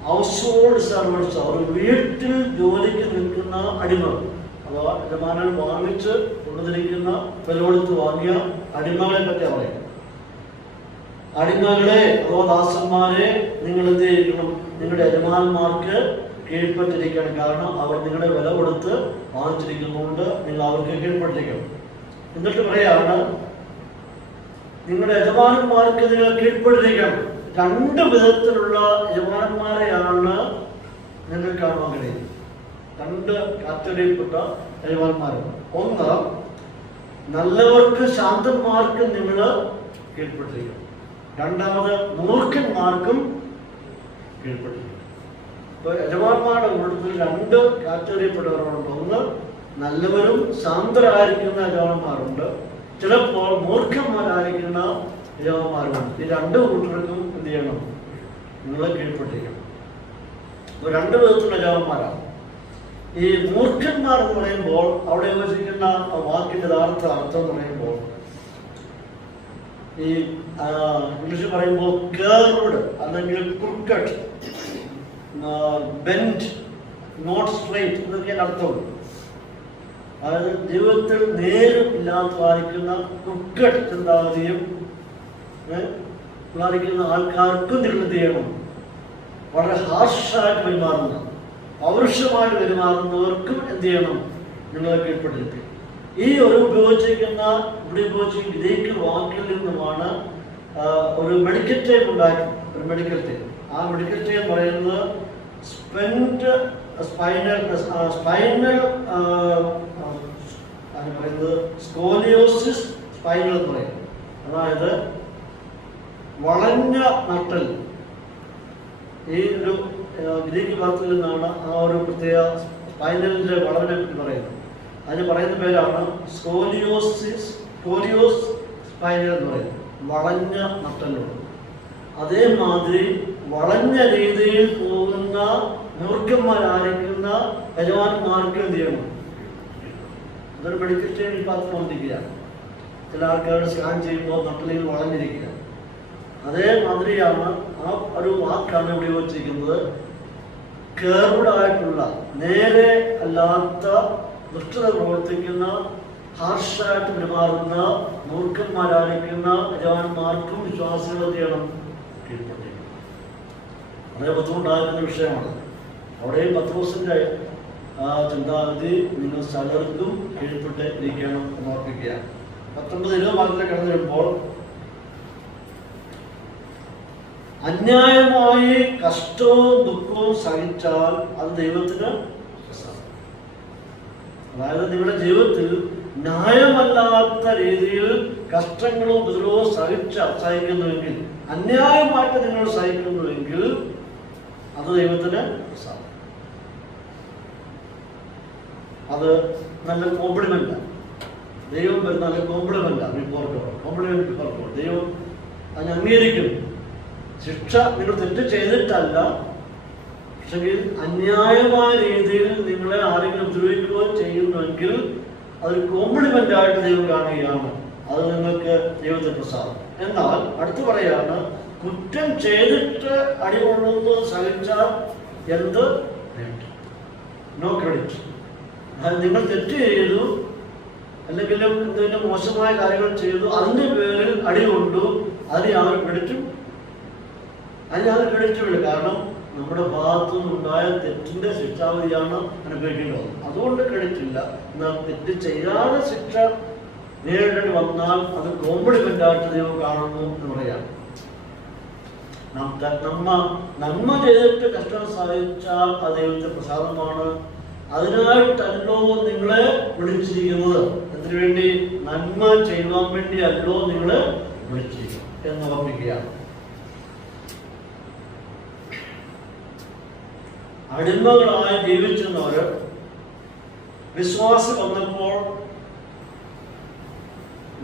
ഹൗസ് ഹോൾഡ് സർവൻസ്, അവർ വീട്ടിൽ ജോലിക്ക് നിൽക്കുന്ന അടിമകൾ, അഥവാ യജമാനൻ വാങ്ങിച്ച് കൊണ്ടുവന്നിരിക്കുന്ന വില കൊടുത്ത് വാങ്ങിയ അടിമകളെ പറ്റിയാണ് പറയുന്നത്. അടിമകളെ അഥവാ ദാസന്മാരെ നിങ്ങൾ എന്ത് ചെയ്യണം? നിങ്ങളുടെ യജമാനന്മാർക്ക് കീഴ്പ്പെട്ടിരിക്കണം. കാരണം അവർ നിങ്ങളുടെ വില കൊടുത്ത് വാങ്ങിച്ചിരിക്കുന്നതുകൊണ്ട് നിങ്ങൾ അവർക്ക് കീഴ്പ്പെട്ടിരിക്കണം. എന്നിട്ട് പറയാണ് നിങ്ങളുടെ യജമാനന്മാർക്ക് നിങ്ങൾ കീഴ്പ്പെട്ടിരിക്കണം. 2 വിധത്തിലുള്ള യജമാനന്മാരെയാണ് നിങ്ങൾ കാണാൻ കഴിയുന്നത്. 2 കാറ്റഗറിയിൽപ്പെട്ട യജമാനന്മാരുണ്ട്. ഒന്ന്, നല്ലവർക്ക് ശാന്തന്മാർക്ക് നിങ്ങൾ കീഴ്പ്പെട്ടിരിക്കണം. 2ാമത്, മൂർഖന്മാർക്കും കീഴ്പ്പെട്ടിരിക്കണം. അപ്പോൾ യജമാനന്മാരുടെ കൂട്ടത്തിൽ 2 കാറ്റഗറിയിൽപ്പെട്ടവരുണ്ട്. ഒന്ന്, നല്ലവരും ശാന്തരായിരിക്കുന്ന യജമാനന്മാരുണ്ട്. ചിലപ്പോൾ മൂർഖന്മാരായിരിക്കുന്ന യജമാനന്മാരുണ്ട്. ഈ 2 കൂട്ടർക്കും എന്ത് ചെയ്യണം? നിങ്ങളെ കീഴ്പ്പെട്ടിരിക്കണം. അപ്പോൾ 2 വിധത്തിലുള്ള യജമാനന്മാരാണ്. ഈ മൂർഖന്മാർ എന്ന് പറയുമ്പോൾ അവിടെ യോജിക്കുന്ന വാക്കിന്റെ യഥാർത്ഥ അർത്ഥം എന്ന് പറയുമ്പോൾ ഈ ഇംഗ്ലീഷിൽ പറയുമ്പോൾ കേർവ്ഡ് അല്ലെങ്കിൽ ക്രിക്കറ്റ്, ബെൻഡ്, നോട്ട് സ്ട്രെയിറ്റ് എന്നൊക്കെയാണ് അർത്ഥമുണ്ട്. അതായത് ജീവിതത്തിൽ നേരും ഇല്ലാത്തതായിരിക്കുന്ന ക്രിക്കറ്റ് ചിന്താഗതിയും ഉള്ളായിരിക്കുന്ന ആൾക്കാർക്കും നിങ്ങൾ എന്ത് ചെയ്യണം? വളരെ ഹാർഷായിട്ട് പെരുമാറുന്ന, പൗരുഷമായിട്ട് പെരുമാറുന്നവർക്കും എന്ത് ചെയ്യണം? നിങ്ങളെ കീഴ്പ്പെട്ടിരിക്കും. ഈ ഇവിടെ ഉപയോഗിച്ചിരിക്കുന്ന ഗ്രീക്ക് വാക്കിൽ നിന്നുമാണ് ഒരു മെഡിക്കൽ ടൈം ഉണ്ടാക്കി. ഒരു മെഡിക്കൽ ടൈം, ആ മെഡിക്കൽ ടൈം പറയുന്നത് പറയുന്നത് സ്കോലിയോസിസ് സ്പൈനൽ എന്ന് പറയും. അതായത് വളഞ്ഞ നട്ടൽ. ഈ ഒരു ഗ്രീക്ക് പദത്തിൽ നിന്നാണ് ആ ഒരു പ്രത്യേക സ്പൈനലിന്റെ വളവിനെ പറ്റി പറയുന്നത്. അതിന് പറയുന്ന പേരാണ് സ്കോലിയോസ് സ്പൈനൽ എന്ന് പറയുന്നത്. വളഞ്ഞ നട്ടലുണ്ട്. അതേമാതിരി വളഞ്ഞ രീതിയിൽ പോകുന്ന മൂർഖന്മാരായിരിക്കുന്ന യജമാനന്മാർക്ക് എന്ത് ചെയ്യണം? അതൊരു മെഡിക്കൽ ടൈം വന്നിരിക്കുകയാണ്. ചില ആൾക്കാരുടെ സ്കാൻ ചെയ്യുമ്പോൾ നട്ടലിൽ വളഞ്ഞിരിക്കുക. അതേമാതിരിയാണ് ആ ഒരു വാക്കാണ് ഇവിടെ ഉപയോഗിച്ചിരിക്കുന്നത്. കേർവ്ഡായിട്ടുള്ള, നേരെ അല്ലാത്ത, ദുഷ്ടത പ്രവർത്തിക്കുന്ന, ഹാർഷായിട്ട് പെരുമാറുന്ന മൂർഖന്മാരായിരിക്കുന്ന യജമാനന്മാർക്കും വിശ്വാസികൾ എന്ത് ചെയ്യണം? കീഴ്പ്പെട്ടിരിക്കണം. വളരെ ബുദ്ധിമുട്ടായിരുന്ന വിഷയമാണ്. അവിടെയും പത്രോസിന്റെ ചിന്താഗതി നിങ്ങൾ സകലർക്കും കീഴ്പ്പെട്ട് ഇരിക്കണം എന്ന് ഓർപ്പിക്കുക. 19-20 ഭാഗത്തിലേക്ക് കടന്നു വരുമ്പോൾ അന്യായമായി കഷ്ടവും ദുഃഖവും സഹിച്ചാൽ അത് ദൈവത്തിന് അതായത് നിങ്ങളുടെ ജീവിതത്തിൽ ന്യായമല്ലാത്ത രീതിയിൽ കഷ്ടങ്ങളും ഉപദ്രവവും സഹിക്കുന്നുവെങ്കിൽ, അന്യായമായിട്ട് നിങ്ങൾ സഹിക്കുന്നുവെങ്കിൽ അത് ദൈവത്തിന് പ്രസാദം. അത് നല്ല കോംപ്ലിമെന്റാണ്. ദൈവം വരുന്ന നല്ല കോംപ്ലിമെന്റാണ്. കോംപ്ലിമെന്റ് ദൈവം അതിന് അംഗീകരിക്കും. ശിക്ഷ നിങ്ങൾ തെറ്റ് ചെയ്തിട്ടല്ല, പക്ഷെങ്കിൽ അന്യായമായ രീതിയിൽ നിങ്ങളെ ആരെങ്കിലും ഉപദ്രവിക്കുകയോ ചെയ്യുന്നുവെങ്കിൽ അതൊരു കോംപ്ലിമെന്റ് ആയിട്ട് ദൈവം കാണുകയാണ്. അത് നിങ്ങൾക്ക് ദൈവത്തെ പ്രസാദം. എന്നാൽ അടുത്ത് പറയാണ്, കുറ്റം ചെയ്തിട്ട് അടികൊള്ളുന്നത് സഹിച്ചാൽ എന്ത് നേട്ടം? No credit. അതായത് നിങ്ങൾ തെറ്റ് ചെയ്തു, അല്ലെങ്കിൽ എന്തെങ്കിലും മോശമായ കാര്യങ്ങൾ ചെയ്തു, അതിൻ്റെ പേരിൽ അടി കൊണ്ടു, അതിന് യാതൊരു ക്രെഡിറ്റുമില്ല. കാരണം നമ്മുടെ ഭാഗത്തു നിന്നുണ്ടായ തെറ്റിന്റെ ശിക്ഷാവിധിയാണ് അനുഭവിക്കേണ്ടത്. അതുകൊണ്ട് ക്രെഡിറ്റ് ഇല്ല. എന്നാൽ തെറ്റ് ചെയ്യാതെ ശിക്ഷ നേരിടേണ്ടി വന്നാൽ അത് കോംപ്ലിമെന്റ് ആയിട്ട് ദൈവം കാണുന്നു എന്ന് പറയാം. നന്മ ചെയ്തിട്ട് കഷ്ടം സഹിച്ചാൽ അത് ദൈവത്തിന്റെ പ്രസാദമാണ്. അതിനായിട്ടല്ലോ നിങ്ങളെ വിളിച്ചിരിക്കുന്നത്. അതിനു വേണ്ടി നന്മ ചെയ്യുവാൻ വേണ്ടി അല്ലോ നിങ്ങളെ വിളിച്ചിരിക്കുന്നത് എന്ന് ഓർമ്മിക്കുകയാണ്. അടിമകളായി ജീവിച്ചിരുന്നവര് വിശ്വാസം വന്നപ്പോൾ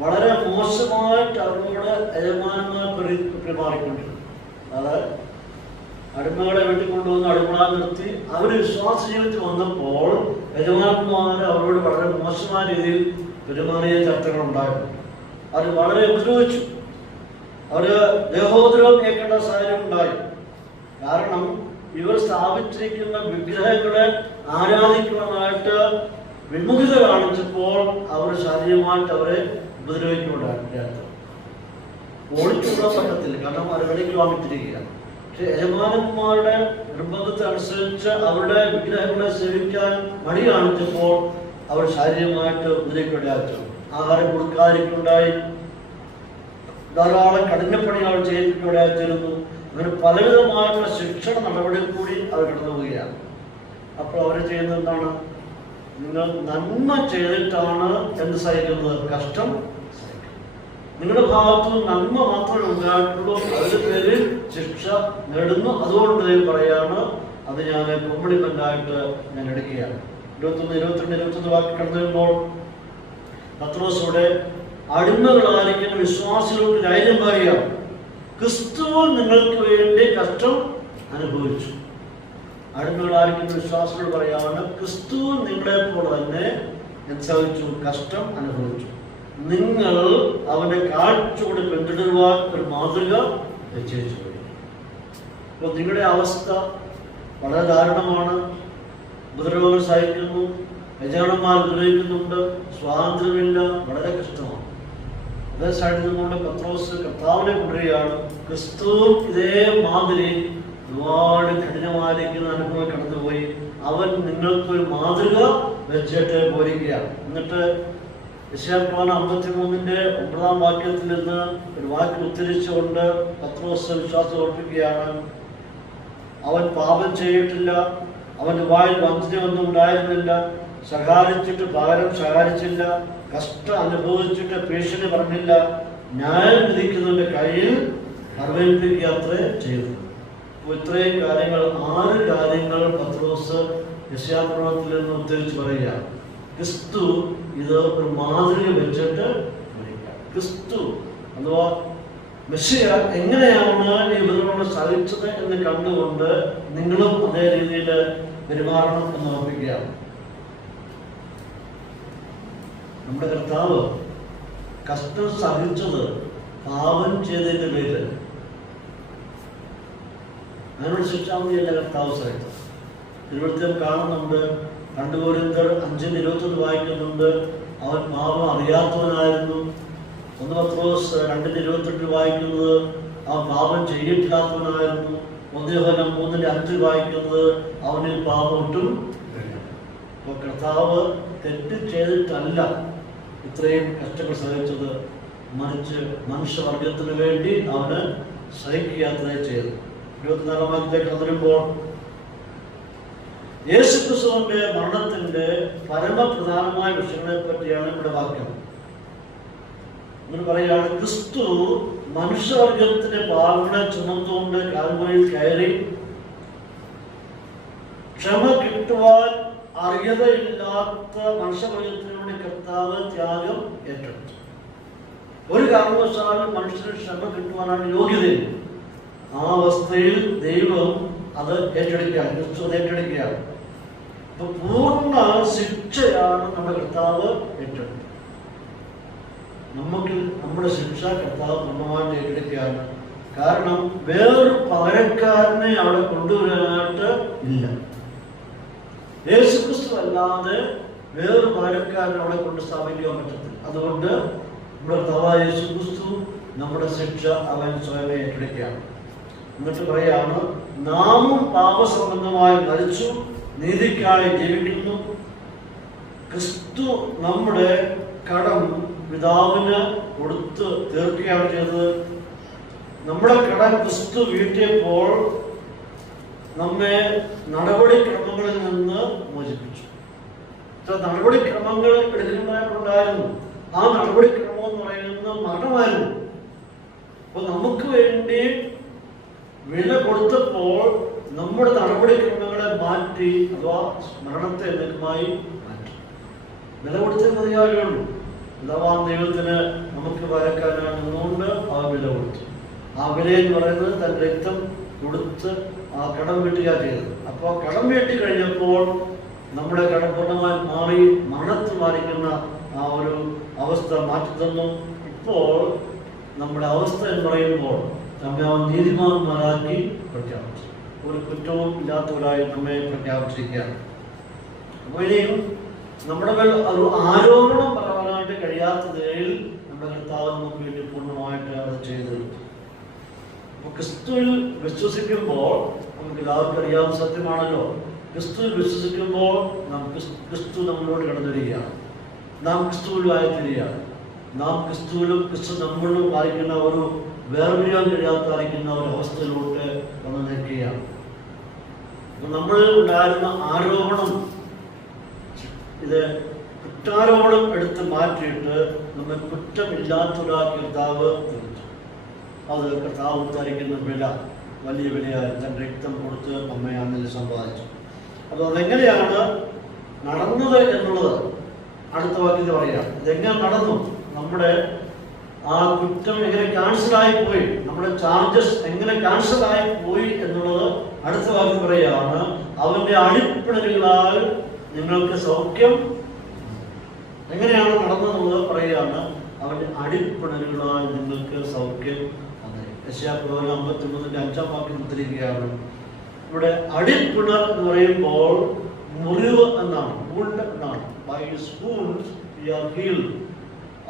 വളരെ മോശമായിട്ട് അവരോട് യജമാനന്മാർ പെരുമാറിക്കൊണ്ടിരുന്നു. അതായത് അടിമകളെ വെട്ടിക്കൊണ്ടുവന്ന് അടിമകളായി നിർത്തി അവര് വിശ്വാസ ജീവിതത്തിൽ വന്നപ്പോൾ യജമാനന്മാർ അവരോട് വളരെ മോശമായ രീതിയിൽ പെരുമാറിയ ചർച്ചകൾ ഉണ്ടായിരുന്നു. അവർ വളരെ ഉപദ്രവിച്ചു. അവര് ദേഹോദ്രവം കേൾക്കേണ്ട സാഹചര്യം ഉണ്ടായി. കാരണം ഇവർ സ്ഥാപിച്ചിരിക്കുന്ന വിഗ്രഹങ്ങളെ ആരാധിക്കുവാനായിട്ട് വിമുഖത കാണിച്ചപ്പോൾ അവർ ശാരീരികമായിട്ട് അവരെ ഉപദ്രവിക്കുന്നുണ്ടായിരുന്നു. ഓടിച്ചുകൂടാൻ പറ്റത്തില്ല, കാരണം അവരിലേക്ക് വാങ്ങിച്ചിരിക്കുകയാണ്. പക്ഷെ യജമാനന്മാരുടെ നിർബന്ധത്തെ അനുസരിച്ച് അവരുടെ വിഗ്രഹങ്ങളെ സേവിക്കാൻ മടി കാണിച്ചപ്പോൾ അവർ ശാരീരികമായിട്ട് ഉപദ്രവിക്കുകയായിരുന്നു. ആഹാരം കൊടുക്കാതിരിക്കുണ്ടായി, ധാരാളം കഠിനപ്പണി അവർ ചെയ്യിപ്പിക്കുകയായിരുന്നു. അങ്ങനെ പലവിധമായിട്ടുള്ള ശിക്ഷണ നടപടിയിൽ കൂടി അവർ കടന്നു പോവുകയാണ്. അപ്പോൾ അവർ ചെയ്യുന്നത് എന്താണ്? നിങ്ങൾ നന്മ ചെയ്തിട്ടാണ് എന്ത് സഹിക്കുന്നത്? കഷ്ടം സഹിക്കുന്നത്. നിങ്ങളുടെ ഭാഗത്തു നന്മ മാത്രമേ ഉണ്ടായിട്ടുള്ളൂ, അതിന്റെ പേരിൽ ശിക്ഷ നേടുന്നു. അതുകൊണ്ട് പറയാണ്, അത് ഞാൻ കോംപ്ലിമെന്റ് ആയിട്ട് ഞാൻ എടുക്കുകയാണ്. 21, 22, 21 വാക്ക് കടന്നു വരുമ്പോൾ പത്രോസോടെ അടിമകളായിരിക്കുന്ന വിശ്വാസികൾക്ക് ധൈര്യം പറയുകയാണ്. ക്രിസ്തു നിങ്ങൾക്ക് വേണ്ടി കഷ്ടം അനുഭവിച്ചു. അടിമകളായിരിക്കുന്ന വിശ്വാസികൾ പറയാണ്, ക്രിസ്തു നിങ്ങളെ പോലെ തന്നെ സഹിച്ചു, കഷ്ടം അനുഭവിച്ചു. നിങ്ങൾ അവന്റെ കാഴ്ചയോട് പിന്തുടരുവാൻ ഒരു മാതൃക നിശ്ചയിച്ചു. അപ്പോൾ നിങ്ങളുടെ അവസ്ഥ വളരെ ദാരുണമാണ്. ഉപദ്രവങ്ങൾ സഹിക്കുന്നു, യജമാനന്മാർ ഉപദ്രവിക്കുന്നുണ്ട്, സ്വാതന്ത്ര്യമില്ല, വളരെ കഷ്ടമാണ്. അതേ സൈഡിൽ നിന്നുകൊണ്ട് പത്രോസ് കർത്താവിനെ കൊണ്ടുവരികയാണ്. ക്രിസ്തു ഇതേ മാതിരി ഒരുപാട് കഠിനമായിരിക്കുന്ന അനുഭവം കടന്നുപോയി. അവൻ നിങ്ങൾക്കൊരു മാതൃക വെച്ചിട്ട് പോരുകയാണ്. എന്നിട്ട് യെശയ്യാപ്രവചനം 53-9 വാക്യത്തിൽ നിന്ന് ഒരു വാക്യം ഉദ്ധരിച്ചുകൊണ്ട് പത്രോസ് വിശ്വാസം ഉറപ്പിക്കുകയാണ്. അവൻ പാപം ചെയ്തിട്ടില്ല, അവന്റെ വായിൽ വഞ്ചനയൊന്നും ഉണ്ടായിരുന്നില്ല, ശകാരിച്ചിട്ട് പകരം ശകാരിച്ചില്ല, കഷ്ടം അനുഭവിച്ചിട്ട് ഭീഷണി പറഞ്ഞില്ല, ന്യായം വിധിക്കുന്നതിന്റെ കയ്യിൽ അറിവേൽപ്പിക്കുകയത്രേ ചെയ്തു. ഇത്രയും കാര്യങ്ങൾ, 6 കാര്യങ്ങൾ പത്രോസ് യെശയ്യാപ്രവചനത്തിൽ നിന്ന് ഉദ്ധരിച്ച് പറയുക. ക്രിസ്തു ഇത് ഒരു മാതൃക വെച്ചിട്ട് ക്രിസ്തു അഥവാ മെസ്സിയ എങ്ങനെയാണ് ഈ ഉപദ്രവങ്ങൾ സഹിച്ചത് എന്ന് കണ്ടുകൊണ്ട് നിങ്ങളും അതേ രീതിയിൽ പെരുമാറണം എന്ന് ഓർമ്മിക്കുകയാണ്. നമ്മുടെ കർത്താവ് കഷ്ടം സഹിച്ചത് പാപം ചെയ്തതിന്റെ പേര്. അതിനോട് ശിക്ഷാവിധിയല്ല കർത്താവ് സഹിച്ചത്. തിരുവനന്തപുരം കാണുന്നുണ്ട്. 2 കൊരിന്ത്യർ 5:21 വായിക്കുന്നുണ്ട്. അവൻ പാപം അറിയാത്തവനായിരുന്നു. 1 പത്രോസ് 2:28 വായിക്കുന്നത് അവൻ പാപം ചെയ്തിട്ടില്ലാത്തവനായിരുന്നു. 1 യോഹന്നാൻ 3:5 വായിക്കുന്നത് അവനിൽ പാപം ഒട്ടും. അപ്പോൾ കർത്താവ് തെറ്റ് ചെയ്തിട്ടല്ല ഇത്രയും കഷ്ടങ്ങൾ സഹിച്ചത്, മറിച്ച് മനുഷ്യവർഗത്തിന് വേണ്ടി അവന് സഹിക്കുകയാത്രേ ചെയ്തു. 24 വാക്യത്തിലേക്ക് വരുമ്പോൾ യേശുക്രിസ്തുവിന്റെ മരണത്തിന്റെ പരമപ്രധാനമായ വിഷയങ്ങളെ പറ്റിയാണ് ഇവിടെ വാക്യം. പറയുകയാണ്, ക്രിസ്തു മനുഷ്യവർഗത്തിന്റെ പാപങ്ങളെ ചുമന്നുകൊണ്ട് കാൽവരിയിൽ കയറി ക്ഷമ കിട്ടുവാൻ അർഹതയില്ലാത്ത മനുഷ്യവർഗത്തിന് വേണ്ടി കർത്താവ് ത്യാഗം ഏറ്റെടുത്തു. ഒരു കാരണവശാലും മനുഷ്യന് ക്ഷമ കിട്ടുവാനാണ് യോഗ്യതയില്ല. ആ അവസ്ഥയിൽ ദൈവം അത് ഏറ്റെടുക്കുകയാണ്, ക്രിസ്തു ഏറ്റെടുക്കുകയാണ്. അപ്പൊ പൂർണ്ണ ശിക്ഷയാണ് നമ്മുടെ കർത്താവ് ഏറ്റെടുത്തത്. നമുക്ക് നമ്മുടെ ശിക്ഷ കർത്താവ് പൂർണ്ണമായിട്ട് ഏറ്റെടുക്കുകയാണ്. കാരണം വേറൊരു പകരക്കാരനെ അവിടെ കൊണ്ടുവരാനായിട്ട് ഇല്ല. യേശുക്രിസ്തു അല്ലാതെ വേറൊരു പകരക്കാരനെ അവിടെ കൊണ്ട് സ്ഥാപിക്കാൻ പറ്റത്തില്ല. അതുകൊണ്ട് നമ്മുടെ കർത്താവായ യേശുക്രിസ്തു നമ്മുടെ ശിക്ഷ അവൻ സ്വയം ഏറ്റെടുക്കുകയാണ്. എന്നിട്ട് പറയാണ്, നാമും പാപസംബന്ധമായി മരിച്ചു നീതിക്കായി ജീവിക്കുന്നു. ക്രിസ്തു നമ്മുടെ കടം പിതാവിന് കൊടുത്ത് തീർക്കുകയാണ് ചെയ്തത്. നമ്മുടെ കടം ക്രിസ്തു വീട്ടിയപ്പോൾ നമ്മെ നടപടിക്രമങ്ങളിൽ നിന്ന് മോചിപ്പിച്ചു. നടപടിക്രമങ്ങൾ എടുക്കുന്നതായിട്ടുണ്ടായിരുന്നു. ആ നടപടിക്രമം എന്ന് പറയുന്നത് മരണമായിരുന്നു. അപ്പൊ നമുക്ക് വേണ്ടി വില കൊടുത്തപ്പോൾ നമ്മുടെ നടപടിക്രമങ്ങളെ മാറ്റി, അഥവാ മരണത്തെ എന്നേക്കുമായി മാറ്റി. വില കൊടുത്തേ മതിയാകുള്ളൂ. അഥവാ ദൈവത്തിന് നമുക്ക് വരക്കാനാണ് നിന്നുകൊണ്ട് ആ വില കൊടുത്തു. ആ വില എന്ന് പറയുന്നത് തന്റെ രക്തം കൊടുത്ത് ആ കടം വീട്ടുക ചെയ്തത്. അപ്പോൾ കടം വീട്ടി കഴിഞ്ഞപ്പോൾ നമ്മുടെ കടം പൂർണ്ണമായി മാറി, മരണത്തിൽ മാറിക്കുന്ന ആ ഒരു അവസ്ഥ മാറ്റി തന്നു. ഇപ്പോൾ നമ്മുടെ അവസ്ഥ എന്ന് പറയുമ്പോൾ നമ്മെ അവൻ നീതിമാന്മാരാക്കി പ്രഖ്യാപിച്ചു. ഒരു കുറ്റവും ഇല്ലാത്തവരായി നമ്മെ പ്രഖ്യാപിച്ചിരിക്കുകയാണ്. അപ്പോൾ ഇനിയും നമ്മുടെ മേൽ ഒരു ആരോപണം പറയാനായിട്ട് കഴിയാത്ത നിലയിൽ നമ്മുടെ കർത്താവ് നമുക്ക് വേണ്ടി പൂർണ്ണമായിട്ട് അത് ചെയ്തെടുത്തു. അപ്പോൾ ക്രിസ്തുവിൽ വിശ്വസിക്കുമ്പോൾ നമുക്ക് എല്ലാവർക്കും അറിയാവുന്ന സത്യമാണല്ലോ, ക്രിസ്തുവിൽ വിശ്വസിക്കുമ്പോൾ നാം ക്രിസ്തു നമ്മളോട് കടന്നു വരികയാണ്. നാം ക്രിസ്തുവിലായിത്തീരുകയാണ്. നാം ക്രിസ്തുവിലും ക്രിസ്തു നമ്മളിലും വായിക്കുന്ന ഒരു വേർപിരിയാൻ കഴിയാത്ത വായിക്കുന്ന ഒരു അവസ്ഥയിലോട്ട് വന്നു നിൽക്കുകയാണ്. നമ്മളിൽ ഉണ്ടായിരുന്ന ആരോപണം, ഇത് കുറ്റാരോപണം എടുത്ത് മാറ്റിയിട്ട് നമ്മെ കുറ്റമില്ലാത്തൊരാക്കി കർത്താവ് തീർത്തു. അത് കർത്താവ് ഉദ്ധാരിക്കുന്ന വില വലിയ വിലയായി തൻ്റെ രക്തം കൊടുത്ത് നമ്മെ അന്നിൽ സമ്പാദിച്ചു. അപ്പോൾ അതെങ്ങനെയാണ് നടന്നത് എന്നുള്ളത് അടുത്ത വാക്യത്തിൽ പറയാം. ഇതെങ്ങനെ നടന്നു, നമ്മുടെ ആ കുറ്റം എങ്ങനെ ക്യാൻസലായി പോയി, നമ്മുടെ ചാർജസ് എങ്ങനെ ക്യാൻസലായി പോയി എന്നുള്ളത് അടുത്ത വാക്യം പറയുകയാണ്. അവന്റെ അടിപ്പിണരുകളാൽ നിങ്ങൾക്ക് സൗഖ്യം. എങ്ങനെയാണ് നടന്നതെന്നുള്ളത് പറയുകയാണ്. അവന്റെ അടിപ്പിണരുകളാൽ നിങ്ങൾക്ക് സൗഖ്യം. യെശയ്യാപ്രവചനം 59:5 വാക്യം ഉദ്ധരിക്കുകയാണ്. ഇവിടെ അടിപ്പിണർ എന്ന് പറയുമ്പോൾ മുറിവ് എന്നാണ്, wound എന്നാണ്. By his wounds we are healed.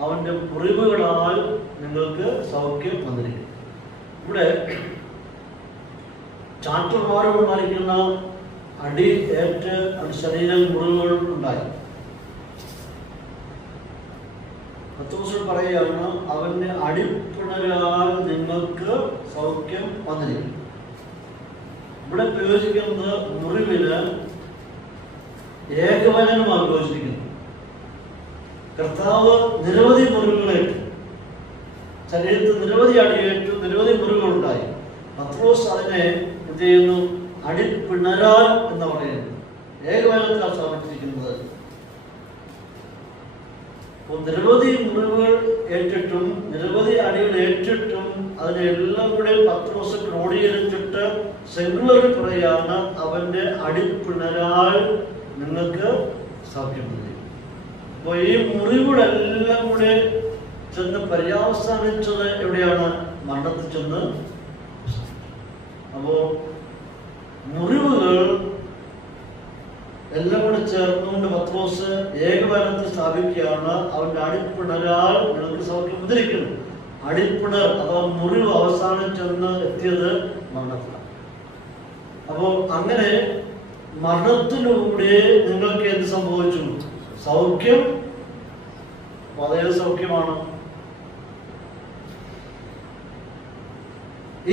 അവന്റെ മുറിവുകളാൽ നിങ്ങൾക്ക് സൗഖ്യം വന്നിരിക്കും. ഇവിടെ ചാറ്റൽമാരോട് മരിക്കുന്ന അടി ഏറ്റ് ശരീരം മുറിവുകൾ ഉണ്ടായി. പത്രോസ് പറയുകയാണ്, അവന്റെ അടിപ്പിണരാൽ നിങ്ങൾക്ക് സൗഖ്യം വന്നിരിക്കും. ഇവിടെ പ്രയോജിക്കുന്നത് മുറിവിന് ഏകവചനമാണ് പ്രയോജിക്കുന്നത്. കർത്താവ് നിരവധി മുറിവുകളേറ്റു, ശരീരത്തിൽ നിരവധി അടിയേറ്റു, നിരവധി മുറിവുകളുണ്ടായി. പത്രോസ് അതിനെ എന്ത് ചെയ്യുന്നു? അടിപ്പിണരാൽ എന്ന് പറയുന്നു. ഏകവചനത്തിലാണ് സ്ഥാപിച്ചിരിക്കുന്നത്. അപ്പോൾ നിരവധി മുറിവുകൾ ഏറ്റിട്ടും നിരവധി അടികൾ ഏറ്റിട്ടും അതിനെല്ലാം കൂടെ പത്രോസ് ക്രോഡീകരിച്ചിട്ട് സിംഗുലറിൽ പറയുകയാണ്, അവന്റെ അടിപ്പിണരാൽ നിങ്ങൾക്ക് സൗഖ്യം നൽകി. അപ്പോൾ ഈ മുറിവുകളെല്ലാം കൂടെ ചെന്ന് പര്യാവസാനിച്ചത് എവിടെയാണ്? മരണത്തിൽ ചെന്ന്. അപ്പോൾ മുറിവുകൾ എല്ലാം കൂടെ ചേർന്നുകൊണ്ട് പത്രോസ് ഏകവചനത്തിൽ സ്ഥാപിക്കുകയാണ്, അവന്റെ അടിപ്പിണരാൽ നിങ്ങൾക്ക് സൗഖ്യം ഉദ്ധരിക്കുന്നു. അടിപ്പിണർ അഥവാ മുറിവ് അവസാനം ചെന്ന് എത്തിയത് മരണത്തിലാണ്. അപ്പോൾ അങ്ങനെ മരണത്തിലൂടെ നിങ്ങൾക്ക് എന്ത് സംഭവിച്ചു? സൗഖ്യം. അതേ സൗഖ്യമാണ്.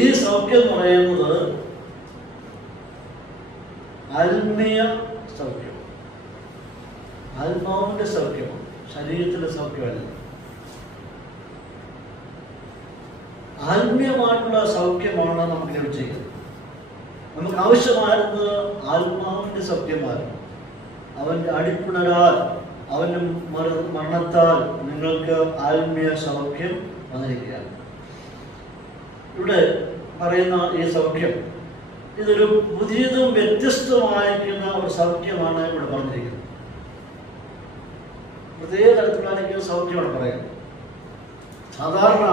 ഈ സൗഖ്യം എന്ന് പറയുന്നത് ആത്മീയ സൗഖ്യം, ആത്മാവിന്റെ സൗഖ്യമാണ്, ശരീരത്തിന്റെ സൗഖ്യമല്ല. ആത്മീയമായിട്ടുള്ള സൗഖ്യമാണ് നമുക്ക് ലഭിച്ചിരിക്കുന്നത്. നമുക്ക് ആവശ്യമായിരുന്നത് ആത്മാവിന്റെ സൗഖ്യമായിരുന്നു. അവന്റെ അടിപ്പിണരാൽ, അവന്റെ മരണത്താൽ നിങ്ങൾക്ക് ആത്മീയ സൗഖ്യം വന്നിരിക്കുകയാണ്. ഇവിടെ പറയുന്ന ഈ സൗഖ്യം ഇതൊരു പുതിയതും വ്യത്യസ്തമായിരിക്കുന്ന ഒരു സൗഖ്യമാണ് ഇവിടെ പറഞ്ഞിരിക്കുന്നത്. പ്രത്യേക തരത്തിലായിരിക്കും സൗഖ്യമാണ് പറയുന്നത്. സാധാരണ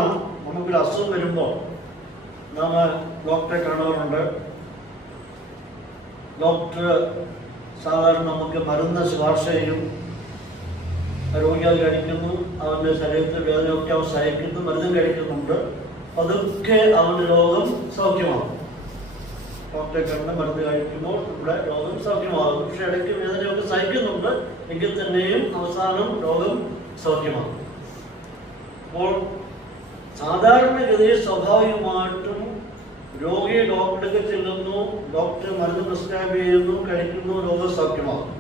നമുക്കൊരു അസുഖം വരുമ്പോൾ നാം ഡോക്ടറെ കാണാറുണ്ട്. ഡോക്ടർ സാധാരണ നമുക്ക് മരുന്ന് ശുപാർശ ചെയ്യും. രോഗി അത് കഴിക്കുന്നു, അവൻ്റെ ശരീരത്തിൽ വേദനയൊക്കെ അവൻ സഹിക്കുന്നു, മരുന്നും കഴിക്കുന്നുണ്ട്. അതൊക്കെ അവൻ്റെ രോഗം സൗഖ്യമാകും. ഡോക്ടറെ കണ്ട് മരുന്ന് കഴിക്കുമ്പോൾ നമ്മുടെ രോഗം സൗഖ്യമാകും. പക്ഷെ ഇടയ്ക്ക് വേദനയൊക്കെ സഹിക്കുന്നുണ്ട്, എങ്കിൽ തന്നെയും അവസാനം രോഗം സൗഖ്യമാകും. അപ്പോൾ സാധാരണഗതിയിൽ സ്വാഭാവികമായിട്ടും രോഗി ഡോക്ടർക്ക് ചെല്ലുന്നു, ഡോക്ടർ മരുന്ന് പ്രിസ്ക്രൈബ് ചെയ്യുന്നു, കഴിക്കുന്നു, രോഗം സൗഖ്യമാകും.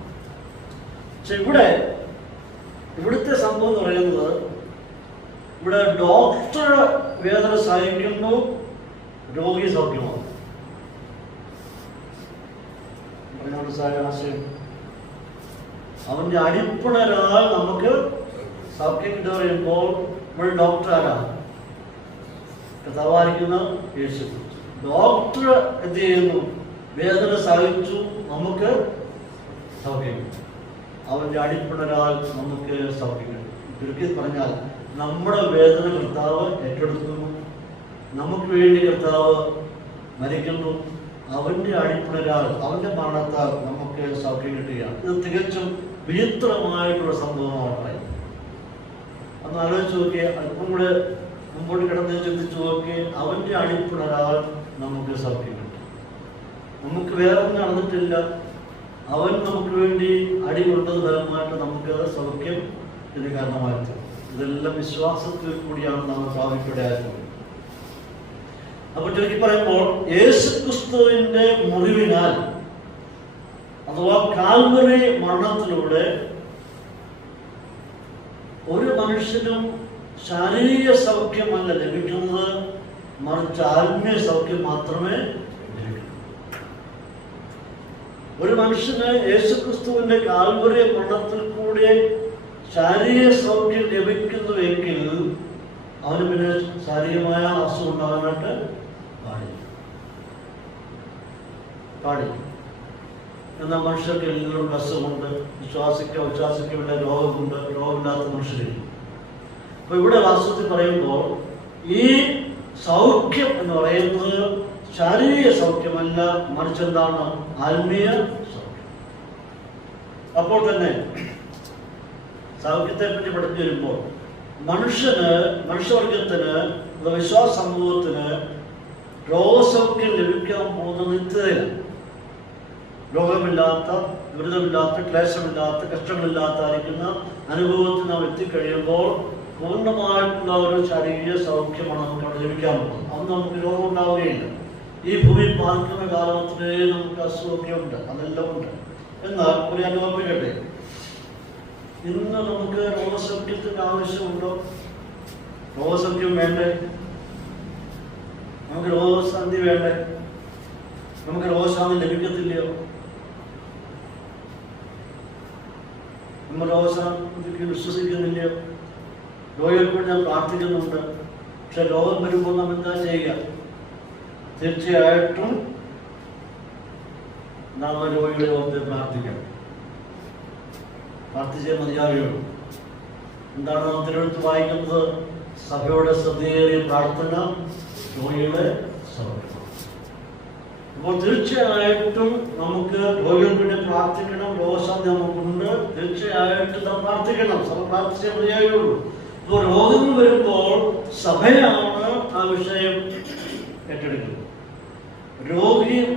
പക്ഷെ ഇവിടുത്തെ സംഭവം എന്ന് പറയുന്നത്, ഇവിടെ ഡോക്ടർ വേദന സഹിക്കുന്നു, രോഗി സൗഖ്യമാകും. ആശയം അവന്റെ അടിപ്പിണരാൽ നമുക്ക് സൗഖ്യം കിട്ടുക പറയുമ്പോൾ ഇവിടെ ഡോക്ടർ ആരാണ്? കഥാവായിരിക്കുന്ന യേശു. ഡോക്ടർ എന്ത് ചെയ്യുന്നു? വേദന സഹിച്ചു, നമുക്ക് സൗഖ്യം. അവന്റെ അടിപ്പിണരാൽ നമുക്ക് സൗഖ്യം കിട്ടും. ചുരുക്കി പറഞ്ഞാൽ നമ്മുടെ വേദന കർത്താവ് ഏറ്റെടുക്കുന്നു, നമുക്ക് വേണ്ടി കർത്താവ് മരിക്കുന്നു. അവന്റെ അടിപ്പിണരാൽ, അവന്റെ മരണത്താൽ നമുക്ക് സൗഖ്യം കിട്ടുകയാണ്. ഇത് തികച്ചും വിചിത്രമായിട്ടുള്ള സംഭവമാണ് പറയുന്നത്. അന്ന് ആലോചിച്ച് നോക്കിയേ, അല്പം കൂടെ മുമ്പോട്ട് കിടന്ന് ചിന്തിച്ചു നോക്കിയേ. അവന്റെ അടിപ്പിണരാൽ നമുക്ക് സൗഖ്യം കിട്ടും. നമുക്ക് വേറെ ഒന്നും നടന്നിട്ടില്ല. അവൻ നമുക്ക് വേണ്ടി അടി കൊണ്ടത് ഫലമായിട്ട് നമുക്ക് സൗഖ്യം ഇതിന് കാരണമായിട്ട്. ഇതെല്ലാം വിശ്വാസത്തിൽ കൂടിയാണ് നാം പ്രാപിക്കപ്പെടാറുള്ളത്. അപ്പോൾ ചുരുക്കി പറയുമ്പോൾ യേശുക്രിസ്തുവിന്റെ മുറിവിനാൽ അഥവാ കാൽവരി മരണത്തിലൂടെ ഒരു മനുഷ്യനും ശാരീരിക സൗഖ്യമല്ല ലഭിക്കുന്നത്, മറിച്ച് ആത്മീയ സൗഖ്യം മാത്രമേ ലഭിക്കൂ. ഒരു മനുഷ്യന് യേശുക്രിസ്തുവിന്റെ കാൽവരി മരണത്തിൽ കൂടെ ശാരീരിക സൗഖ്യം ലഭിക്കുന്നുവെങ്കിൽ അവന് പിന്നെ ശാരീരികമായ അസുഖം ഉണ്ടാകാനായിട്ട് പാടില്ല. എന്നാൽ മനുഷ്യർക്ക് എല്ലാവരും അസുഖമുണ്ട്. വിശ്വാസിക്കുള്ള രോഗമുണ്ട്, രോഗമില്ലാത്ത മനുഷ്യരില്ല. അപ്പൊ ഇവിടെ വാസ്തവത്തിൽ പറയുമ്പോൾ ഈ സൗഖ്യം എന്ന് പറയുന്നത് ശാരീരിക സൗഖ്യമല്ല, മറിച്ച് എന്താണ്? ആത്മീയ സൗഖ്യം. അപ്പോൾ തന്നെ സൗഖ്യത്തെ പറ്റി പഠിച്ചു വരുമ്പോൾ മനുഷ്യവർഗത്തിന്, വിശ്വാസ സമൂഹത്തിന് രോഗസൗഖ്യം ലഭിക്കാൻ പോകുന്ന നിത്യതയിലാണ്. രോഗമില്ലാത്ത, ദുരിതമില്ലാത്ത, ക്ലേശമില്ലാത്ത, കഷ്ടങ്ങളില്ലാത്തായിരിക്കുന്ന അനുഭവത്തിൽ നാം എത്തിക്കഴിയുമ്പോൾ പൂർണ്ണമായിട്ടുള്ള ഒരു ശാരീരിക സൗഖ്യമാണ് നമുക്ക് അവിടെ ലഭിക്കാൻ പോകുന്നത്. അന്ന് നമുക്ക് രോഗം ഉണ്ടാവുകയില്ല. ഈ ഭൂമി പാർക്കുന്ന കാലത്തിലേ നമുക്ക് അസുഖമൊക്കെ ഉണ്ട്, അതെല്ലാം ഉണ്ട്. എന്നാൽ ഒരു അനുഭവിക്കട്ടെ, ഇന്ന് നമുക്ക് രോഗസൗഖ്യത്തിന്റെ ആവശ്യമുണ്ടോ? രോഗസൗഖ്യം വേണ്ടേ? നമുക്ക് രോഗശാന്തി വേണ്ടേ? നമുക്ക് രോഗശാന്തി ലഭിക്കത്തില്ലയോ? നമ്മൾ രോഗശാന്തിക്ക് വിശ്വസിക്കുന്നില്ലയോ? രോഗികൾക്ക് ഞാൻ പ്രാർത്ഥിക്കുന്നുണ്ട്. പക്ഷെ രോഗം വരുമ്പോൾ നാം എന്താ ചെയ്യുക? തീർച്ചയായിട്ടും നാം രോഗികളെ ഓർത്ത് പ്രാർത്ഥിക്കണം. പ്രാർത്ഥിച്ചേ മതിയാകുകയുള്ളൂ. എന്താണ് നാം തിരുവനന്തപുരത്ത് വായിക്കുന്നത്? സഭയുടെ ശ്രദ്ധേറിയ പ്രാർത്ഥന രോഗികളെ സൗഖ്യമാക്കും. അപ്പോൾ തീർച്ചയായിട്ടും നമുക്ക് രോഗികൾക്ക് വേണ്ടി പ്രാർത്ഥിക്കണം. രോഗശാന്തി നമുക്കുണ്ട്, തീർച്ചയായിട്ടും നാം പ്രാർത്ഥിക്കണം. സഭ പ്രാർത്ഥിച്ചേ മതിയാകുകയുള്ളൂ. ഇപ്പോൾ രോഗങ്ങൾ വരുമ്പോൾ സഭയാണ് ആ വിഷയം ഏറ്റെടുക്കുന്നത്. രോഗിയും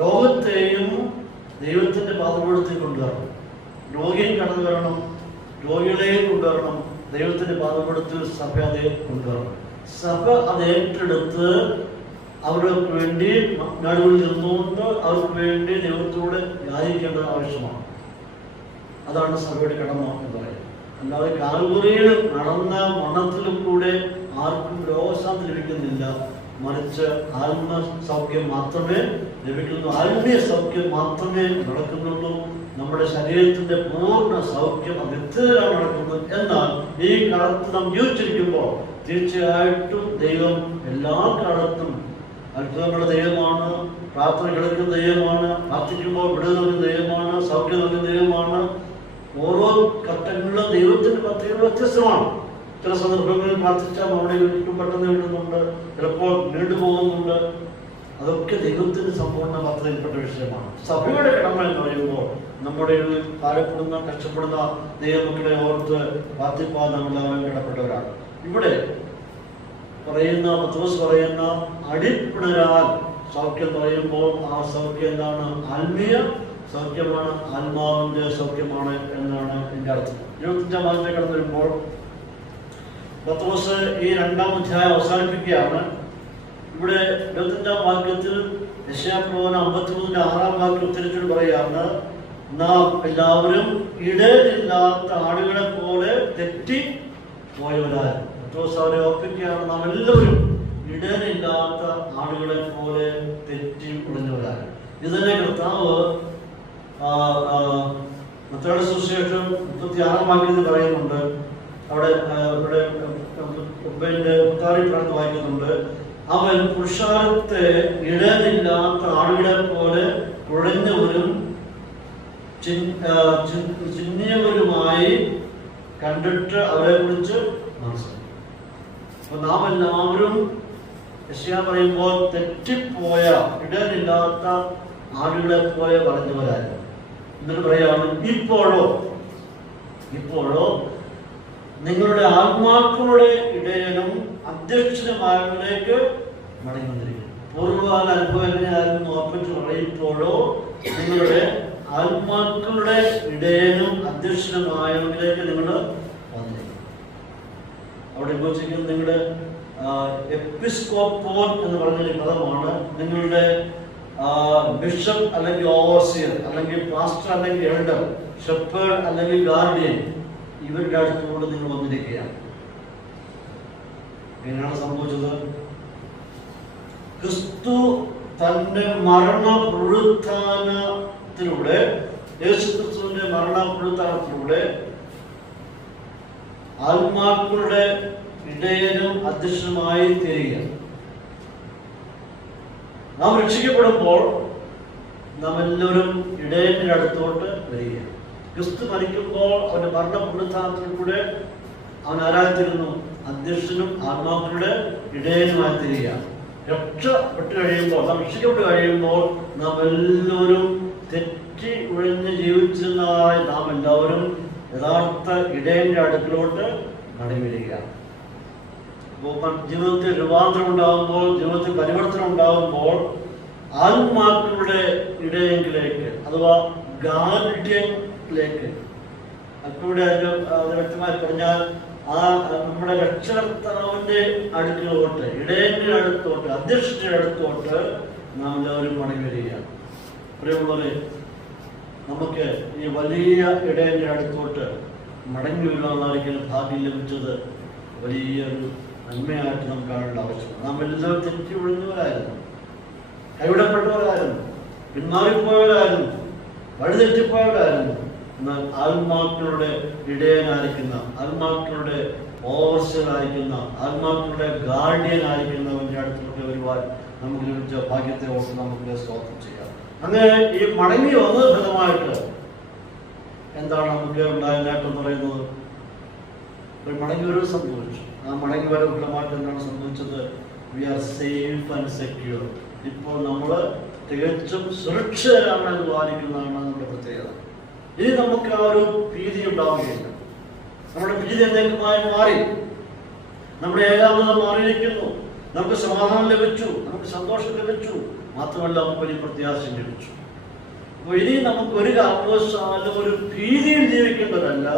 രോഗത്തെയും ദൈവത്തിന്റെ പാദപീഠത്തിൽ കൊണ്ടുവരണം. രോഗിയും കടന്നു വരണം, രോഗികളെയും കൊണ്ടുവരണം. ദൈവത്തിന്റെ പാദപീഠത്തിൽ സഭ അതേ കൊണ്ടുവരണം. സഭ അത് ഏറ്റെടുത്ത് അവർക്ക് വേണ്ടി നടുവിൽ നിന്നുകൊണ്ട് അവർക്ക് വേണ്ടി ദൈവത്തോട് യാചിക്കേണ്ടത് ആവശ്യമാണ്. അതാണ് സഭയുടെ കടമ എന്ന് പറയുന്നത്. അല്ലാതെ കാൽവറിയിൽ നടന്ന മരണത്തിലും കൂടെ ആർക്കും രോഗശാന്തി ലഭിക്കുന്നില്ല, മറിച്ച് ആത്മസൗഖ്യം മാത്രമേ ലഭിക്കുന്നു, ആത്മീയ സൗഖ്യം മാത്രമേ നടക്കുന്നുള്ളൂ. നമ്മുടെ ശരീരത്തിന്റെ പൂർണ്ണ സൗഖ്യം നിത്യതയിലാണ് നടക്കുന്നത്. എന്നാൽ ഈ കാലത്ത് നാം ജീവിച്ചിരിക്കുമ്പോൾ തീർച്ചയായിട്ടും ദൈവം എല്ലാ കാലത്തും അത്ഭുതങ്ങളുടെ ദൈവമാണ്, പ്രാർത്ഥന കേൾക്കുന്ന ദൈവമാണ്, പ്രാർത്ഥിക്കുമ്പോൾ വിടുതൽ നൽകുന്ന ദൈവമാണ്, സൗഖ്യം നൽകുന്ന ദൈവമാണ്. ഓരോ ഘട്ടങ്ങളിലും ദൈവത്തിന്റെ പദ്ധതികൾ വ്യത്യസ്തമാണ്. ചില സന്ദർഭങ്ങളിൽ പ്രാർത്ഥിച്ചാൽ നമ്മുടെ പെട്ടെന്ന് കിട്ടുന്നുണ്ട്, ചിലപ്പോൾ നീണ്ടുപോകുന്നുണ്ട്. അതൊക്കെ ദൈവത്തിന്റെ സമ്പൂർണ്ണ പദ്ധതിയിൽപ്പെട്ട വിഷയമാണ്. സഭയുടെ കടമ എന്ന് പറയുമ്പോൾ നമ്മുടെ പാലപ്പെടുന്ന കഷ്ടപ്പെടുന്ന ദൈവമക്കളെ ഓർത്ത് പ്രാർത്ഥിപ്പാൻ നമ്മളെല്ലാവരും കടപ്പെട്ടവരാണ്. ഇവിടെ പറയുന്ന പത്രോസ് പറയുന്ന അടിപ്പിണരാൽ സൗഖ്യം പറയുമ്പോൾ ആ സൗഖ്യം എന്താണ്? ആത്മീയ സൗഖ്യമാണ്, ആത്മാവിന്റെ സൗഖ്യമാണ് എന്നാണ് എൻ്റെ അർത്ഥം. 25-ാം വാക്യത്തിൽ കടന്നു വരുമ്പോൾ പത്രോസ് ഈ 2-ാം അധ്യായം അവസാനിപ്പിക്കുകയാണ്. ഇവിടെ 25-ാം വാക്യത്തിൽ യെശയ്യാപ്രവചനം 53-ന്റെ 6-ാം വാക്യം ഉദ്ധരിച്ചിട്ട് പറയുകയാണ്, നാം എല്ലാവരും ഇടയിലില്ലാത്ത ആടുകളെ പോലെ തെറ്റി പോയവരായി. പത്രോസ് അവരെ ഓർപ്പിക്കുകയാണ്, നാം എല്ലാവരും ഇടയിലില്ലാത്ത ആടുകളെ പോലെ തെറ്റി ഉടഞ്ഞവരായി. ഇതിനെ കർത്താവ് മത്തായിയുടെ സുവിശേഷം 36-ാം വാക്യത്തിൽ പറയുന്നുണ്ട്. അവിടെ പ്രാർത്ഥന വായിക്കുന്നുണ്ട്, അവൻ പുരുഷാരത്തെ ഇടയിലില്ലാത്ത ആടുകളെ പോലെ കുഴഞ്ഞവരും ചിഹ്നിയവരുമായി കണ്ടിട്ട് അവരെ കുറിച്ച് മനസ്സിലാക്കി. അപ്പൊ നാം എല്ലാവരും യെശയ്യാ പറയുമ്പോൾ തെറ്റിപ്പോയ ഇടയിലില്ലാത്ത ആടുകളെ പോലെ പറഞ്ഞവരായിരുന്നു. എന്നിട്ട് പറയാണ്, ഇപ്പോഴോ നിങ്ങളുടെ ആത്മാക്കളുടെ ഇടയനും അധ്യക്ഷനുമായവരിലേക്ക് മടങ്ങി വന്നിരിക്കുന്നു. പൂർവ്വകാല അനുഭവം എങ്ങനെയായിരുന്നു ഓർപ്പിച്ച് പറയിപ്പോഴോ നിങ്ങളുടെ ആത്മാക്കളുടെ ഇടയനും അധ്യക്ഷനുമായവരിലേക്ക് നിങ്ങൾ വന്നിരിക്കുന്നു. അവിടെ ഉപയോഗിച്ചിരിക്കുന്നത് നിങ്ങളുടെ എപ്പിസ്കോപ്പോൻ എന്ന് പറഞ്ഞൊരു പദമാണ്. നിങ്ങളുടെ ബിഷപ്പ് അല്ലെങ്കിൽ ഓവർസിയർ അല്ലെങ്കിൽ പാസ്റ്റർ അല്ലെങ്കിൽ എൽഡർ, ഷെപ്പേർഡ് അല്ലെങ്കിൽ ഗാർഡിയൻ, ഇവരുടെ അടുത്തോട് നിങ്ങൾ വന്നിരിക്കുകയാണ്. എങ്ങനെയാണ് സംഭവിച്ചത്? ക്രിസ്തു തന്റെ മരണ പുനരുത്ഥാനത്തിലൂടെ, യേശുക്രിസ്തുവിന്റെ മരണ പുനരുത്ഥാനത്തിലൂടെ ആത്മാക്കളുടെ ഇടയനും അധ്യക്ഷനുമായി തീരുകയാണ്. നാം രക്ഷിക്കപ്പെടുമ്പോൾ നാം എല്ലാവരും ഇടയന്റെ അടുത്തോട്ട് വരികയാണ്. ക്രിസ്തു മരിക്കുമ്പോൾ അവന്റെ മരണ പുനരുത്ഥാനത്തിലൂടെ അവൻ ആരായിത്തീരുന്നു? അധ്യക്ഷനും ആത്മാക്കളുടെ ഇടയനുമായി തീരുകയാണ്. രക്ഷപ്പെട്ട് കഴിയുമ്പോൾ, നാം രക്ഷിക്കപ്പെട്ട് കഴിയുമ്പോൾ നാം എല്ലാവരും തെറ്റി ഒഴിഞ്ഞ് ജീവിച്ചിരുന്നതായി നാം എല്ലാവരും യഥാർത്ഥ ഇടയന്റെ അടുക്കിലോട്ട് മടങ്ങി വരികയാണ്. ജീവിതത്തിൽ രൂപാന്തരം ഉണ്ടാകുമ്പോൾ, ജീവിതത്തിൽ പരിവർത്തനം ഉണ്ടാകുമ്പോൾ ആത്മാക്കളുടെ ഇടയെങ്കിലേക്ക് അഥവാ ഗാർഡിയനിലേക്ക്, അല്പൂടെ അത് വ്യക്തമായി പറഞ്ഞാൽ ആ നമ്മുടെ രക്ഷകർത്താവിന്റെ അടുക്കിലോട്ട്, ഇടയന്റെ അടുത്തോട്ട്, അധ്യക്ഷന്റെ അടുത്തോട്ട് നാം എല്ലാവരും മടങ്ങി വരികയാണ്. പ്രിയമുള്ളവരെ, നമുക്ക് ഈ വലിയ ഇടയന്റെ അടുത്തോട്ട് മടങ്ങി വരുവാനായിരിക്കും ഭാഗ്യം ലഭിച്ചത് വലിയൊരു നന്മയായിട്ട് നാം കാണേണ്ട ആവശ്യമാണ്. നാം എല്ലാവരും തെറ്റി ഒഴിഞ്ഞവരായിരുന്നു, കൈവിടപ്പെട്ടവരായിരുന്നു, പിന്മാറിപ്പോയവരായിരുന്നു, വഴിതെറ്റിപ്പോയവരായിരുന്നു. എന്നാൽ ആത്മാക്കളുടെ ഇടയനായിരിക്കുന്ന, ആത്മാക്കളുടെ ഓവർസിയറായിരിക്കുന്ന, ആത്മാക്കളുടെ ഗാർഡിയനായിരിക്കുന്നവന്റെ അടുത്തോട്ട് വരുവാൻ നമുക്ക് ലഭിച്ച ഭാഗ്യത്തെ ഓർത്ത് നമുക്ക് സ്തോത്രം ചെയ്യാം. അങ്ങനെ ഈ മടങ്ങി വന്നത് ഫലമായിട്ട് എന്താണ് നമുക്ക് ഉണ്ടായ നേട്ടം എന്ന് പറയുന്നത്? ഒരു മടങ്ങി വരവ് സംഭവിച്ചു. ആ മടങ്ങി വരവ് ഫലമായിട്ട് എന്താണ് സംഭവിച്ചത്? We are safe and secure. ഇപ്പോൾ നമ്മൾ തികച്ചും സുരക്ഷിതരാണെന്ന് പാലിക്കുന്നതാണ് നമ്മുടെ പ്രത്യേകത. ഇനി നമുക്ക് ആ ഒരു ഭീതി ഉണ്ടാവുകയില്ല. നമ്മുടെ ഭീതി എന്നേക്കുമായി മാറി, നമ്മുടെ ഏകാന്തത മാറിയിരിക്കുന്നു. നമുക്ക് സമാധാനം ലഭിച്ചു, നമുക്ക് സന്തോഷം ലഭിച്ചു, മാത്രമല്ല നമുക്ക് വലിയ പ്രത്യാശം ലഭിച്ചു. അപ്പോൾ ഇനി നമുക്ക് ഒരു കാരണവശാലും ഒരു ഭീതിയിൽ ജീവിക്കേണ്ടതല്ല.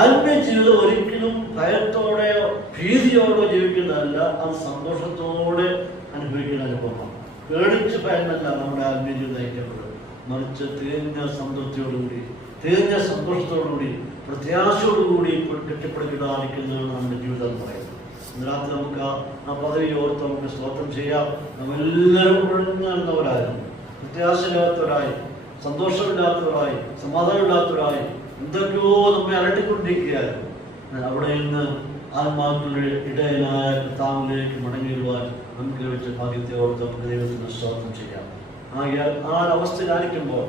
ആത്മീയ ജീവിതം ഒരിക്കലും ഭയത്തോടെയോ ഭീതിയോടോ ജീവിക്കുന്നതല്ല. അത് സന്തോഷത്തോടെ അനുഭവിക്കുന്ന അനുഭവമാണ്. പേടിച്ച് ഭയന്നല്ല നമ്മുടെ ആത്മീയ ജീവിതം നയിക്കപ്പെടുന്നത്, മറിച്ച് തികഞ്ഞ സംതൃപ്തിയോടുകൂടി, തികഞ്ഞ സന്തോഷത്തോടുകൂടി, പ്രത്യാശയോടുകൂടി കെട്ടിപ്പടുക്കുന്നതാണ് നമ്മുടെ ജീവിതം എന്ന് പറയുന്നത്. ഇന്ന് രാത്രി നമുക്ക് ആ പദവി ഓർത്ത് നമുക്ക് സ്തോത്രം ചെയ്യാം. നമ്മളെല്ലാവരും കുഴഞ്ഞു നടന്നവരായിരുന്നു, പ്രത്യാശയില്ലാത്തവരായി, സന്തോഷമില്ലാത്തവരായി, സമാധാനമില്ലാത്തവരായി, എന്തൊക്കെയോ നമ്മെ അലട്ടിക്കൊണ്ടിരിക്കുകയായിരുന്നു. അവിടെ നിന്ന് ആത്മാക്കളുടെ ഇടയനായ കർത്താവിലേക്ക് മടങ്ങി വരുവാൻ നമുക്ക് ലഭിച്ച ഭാഗ്യത്തെ ഓർത്ത് നമുക്ക് ദൈവത്തിന് സ്തോത്രം ചെയ്യാം. ആകയാൽ ആ അവസ്ഥയിലായിരിക്കുമ്പോൾ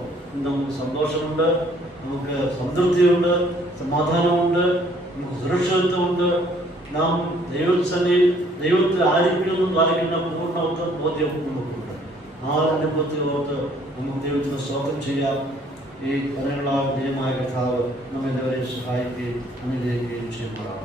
നമുക്ക് സന്തോഷമുണ്ട്, നമുക്ക് സംതൃപ്തിയുണ്ട്, സമാധാനമുണ്ട്, നമുക്ക് സുരക്ഷിതത്വമുണ്ട്. നാം ദൈവസന്നിധിയിൽ ദൈവത്തിൽ ആയിരിക്കുന്നു പാലിക്കുന്ന പൂർണ്ണ ബോധ്യം നമുക്കുണ്ട്. ആ അനുഭവത്തിൽ ഓർത്ത് നമുക്ക് ദൈവത്തിന് സ്തോത്രം ചെയ്യാം. ഈ പരങ്ങളായ ദൈവമായ കർത്താവ് നമ്മെല്ലാവരെയും സഹായിക്കുകയും അനുഗ്രഹിക്കുകയും ചെയ്യുമ്പോഴാണ്.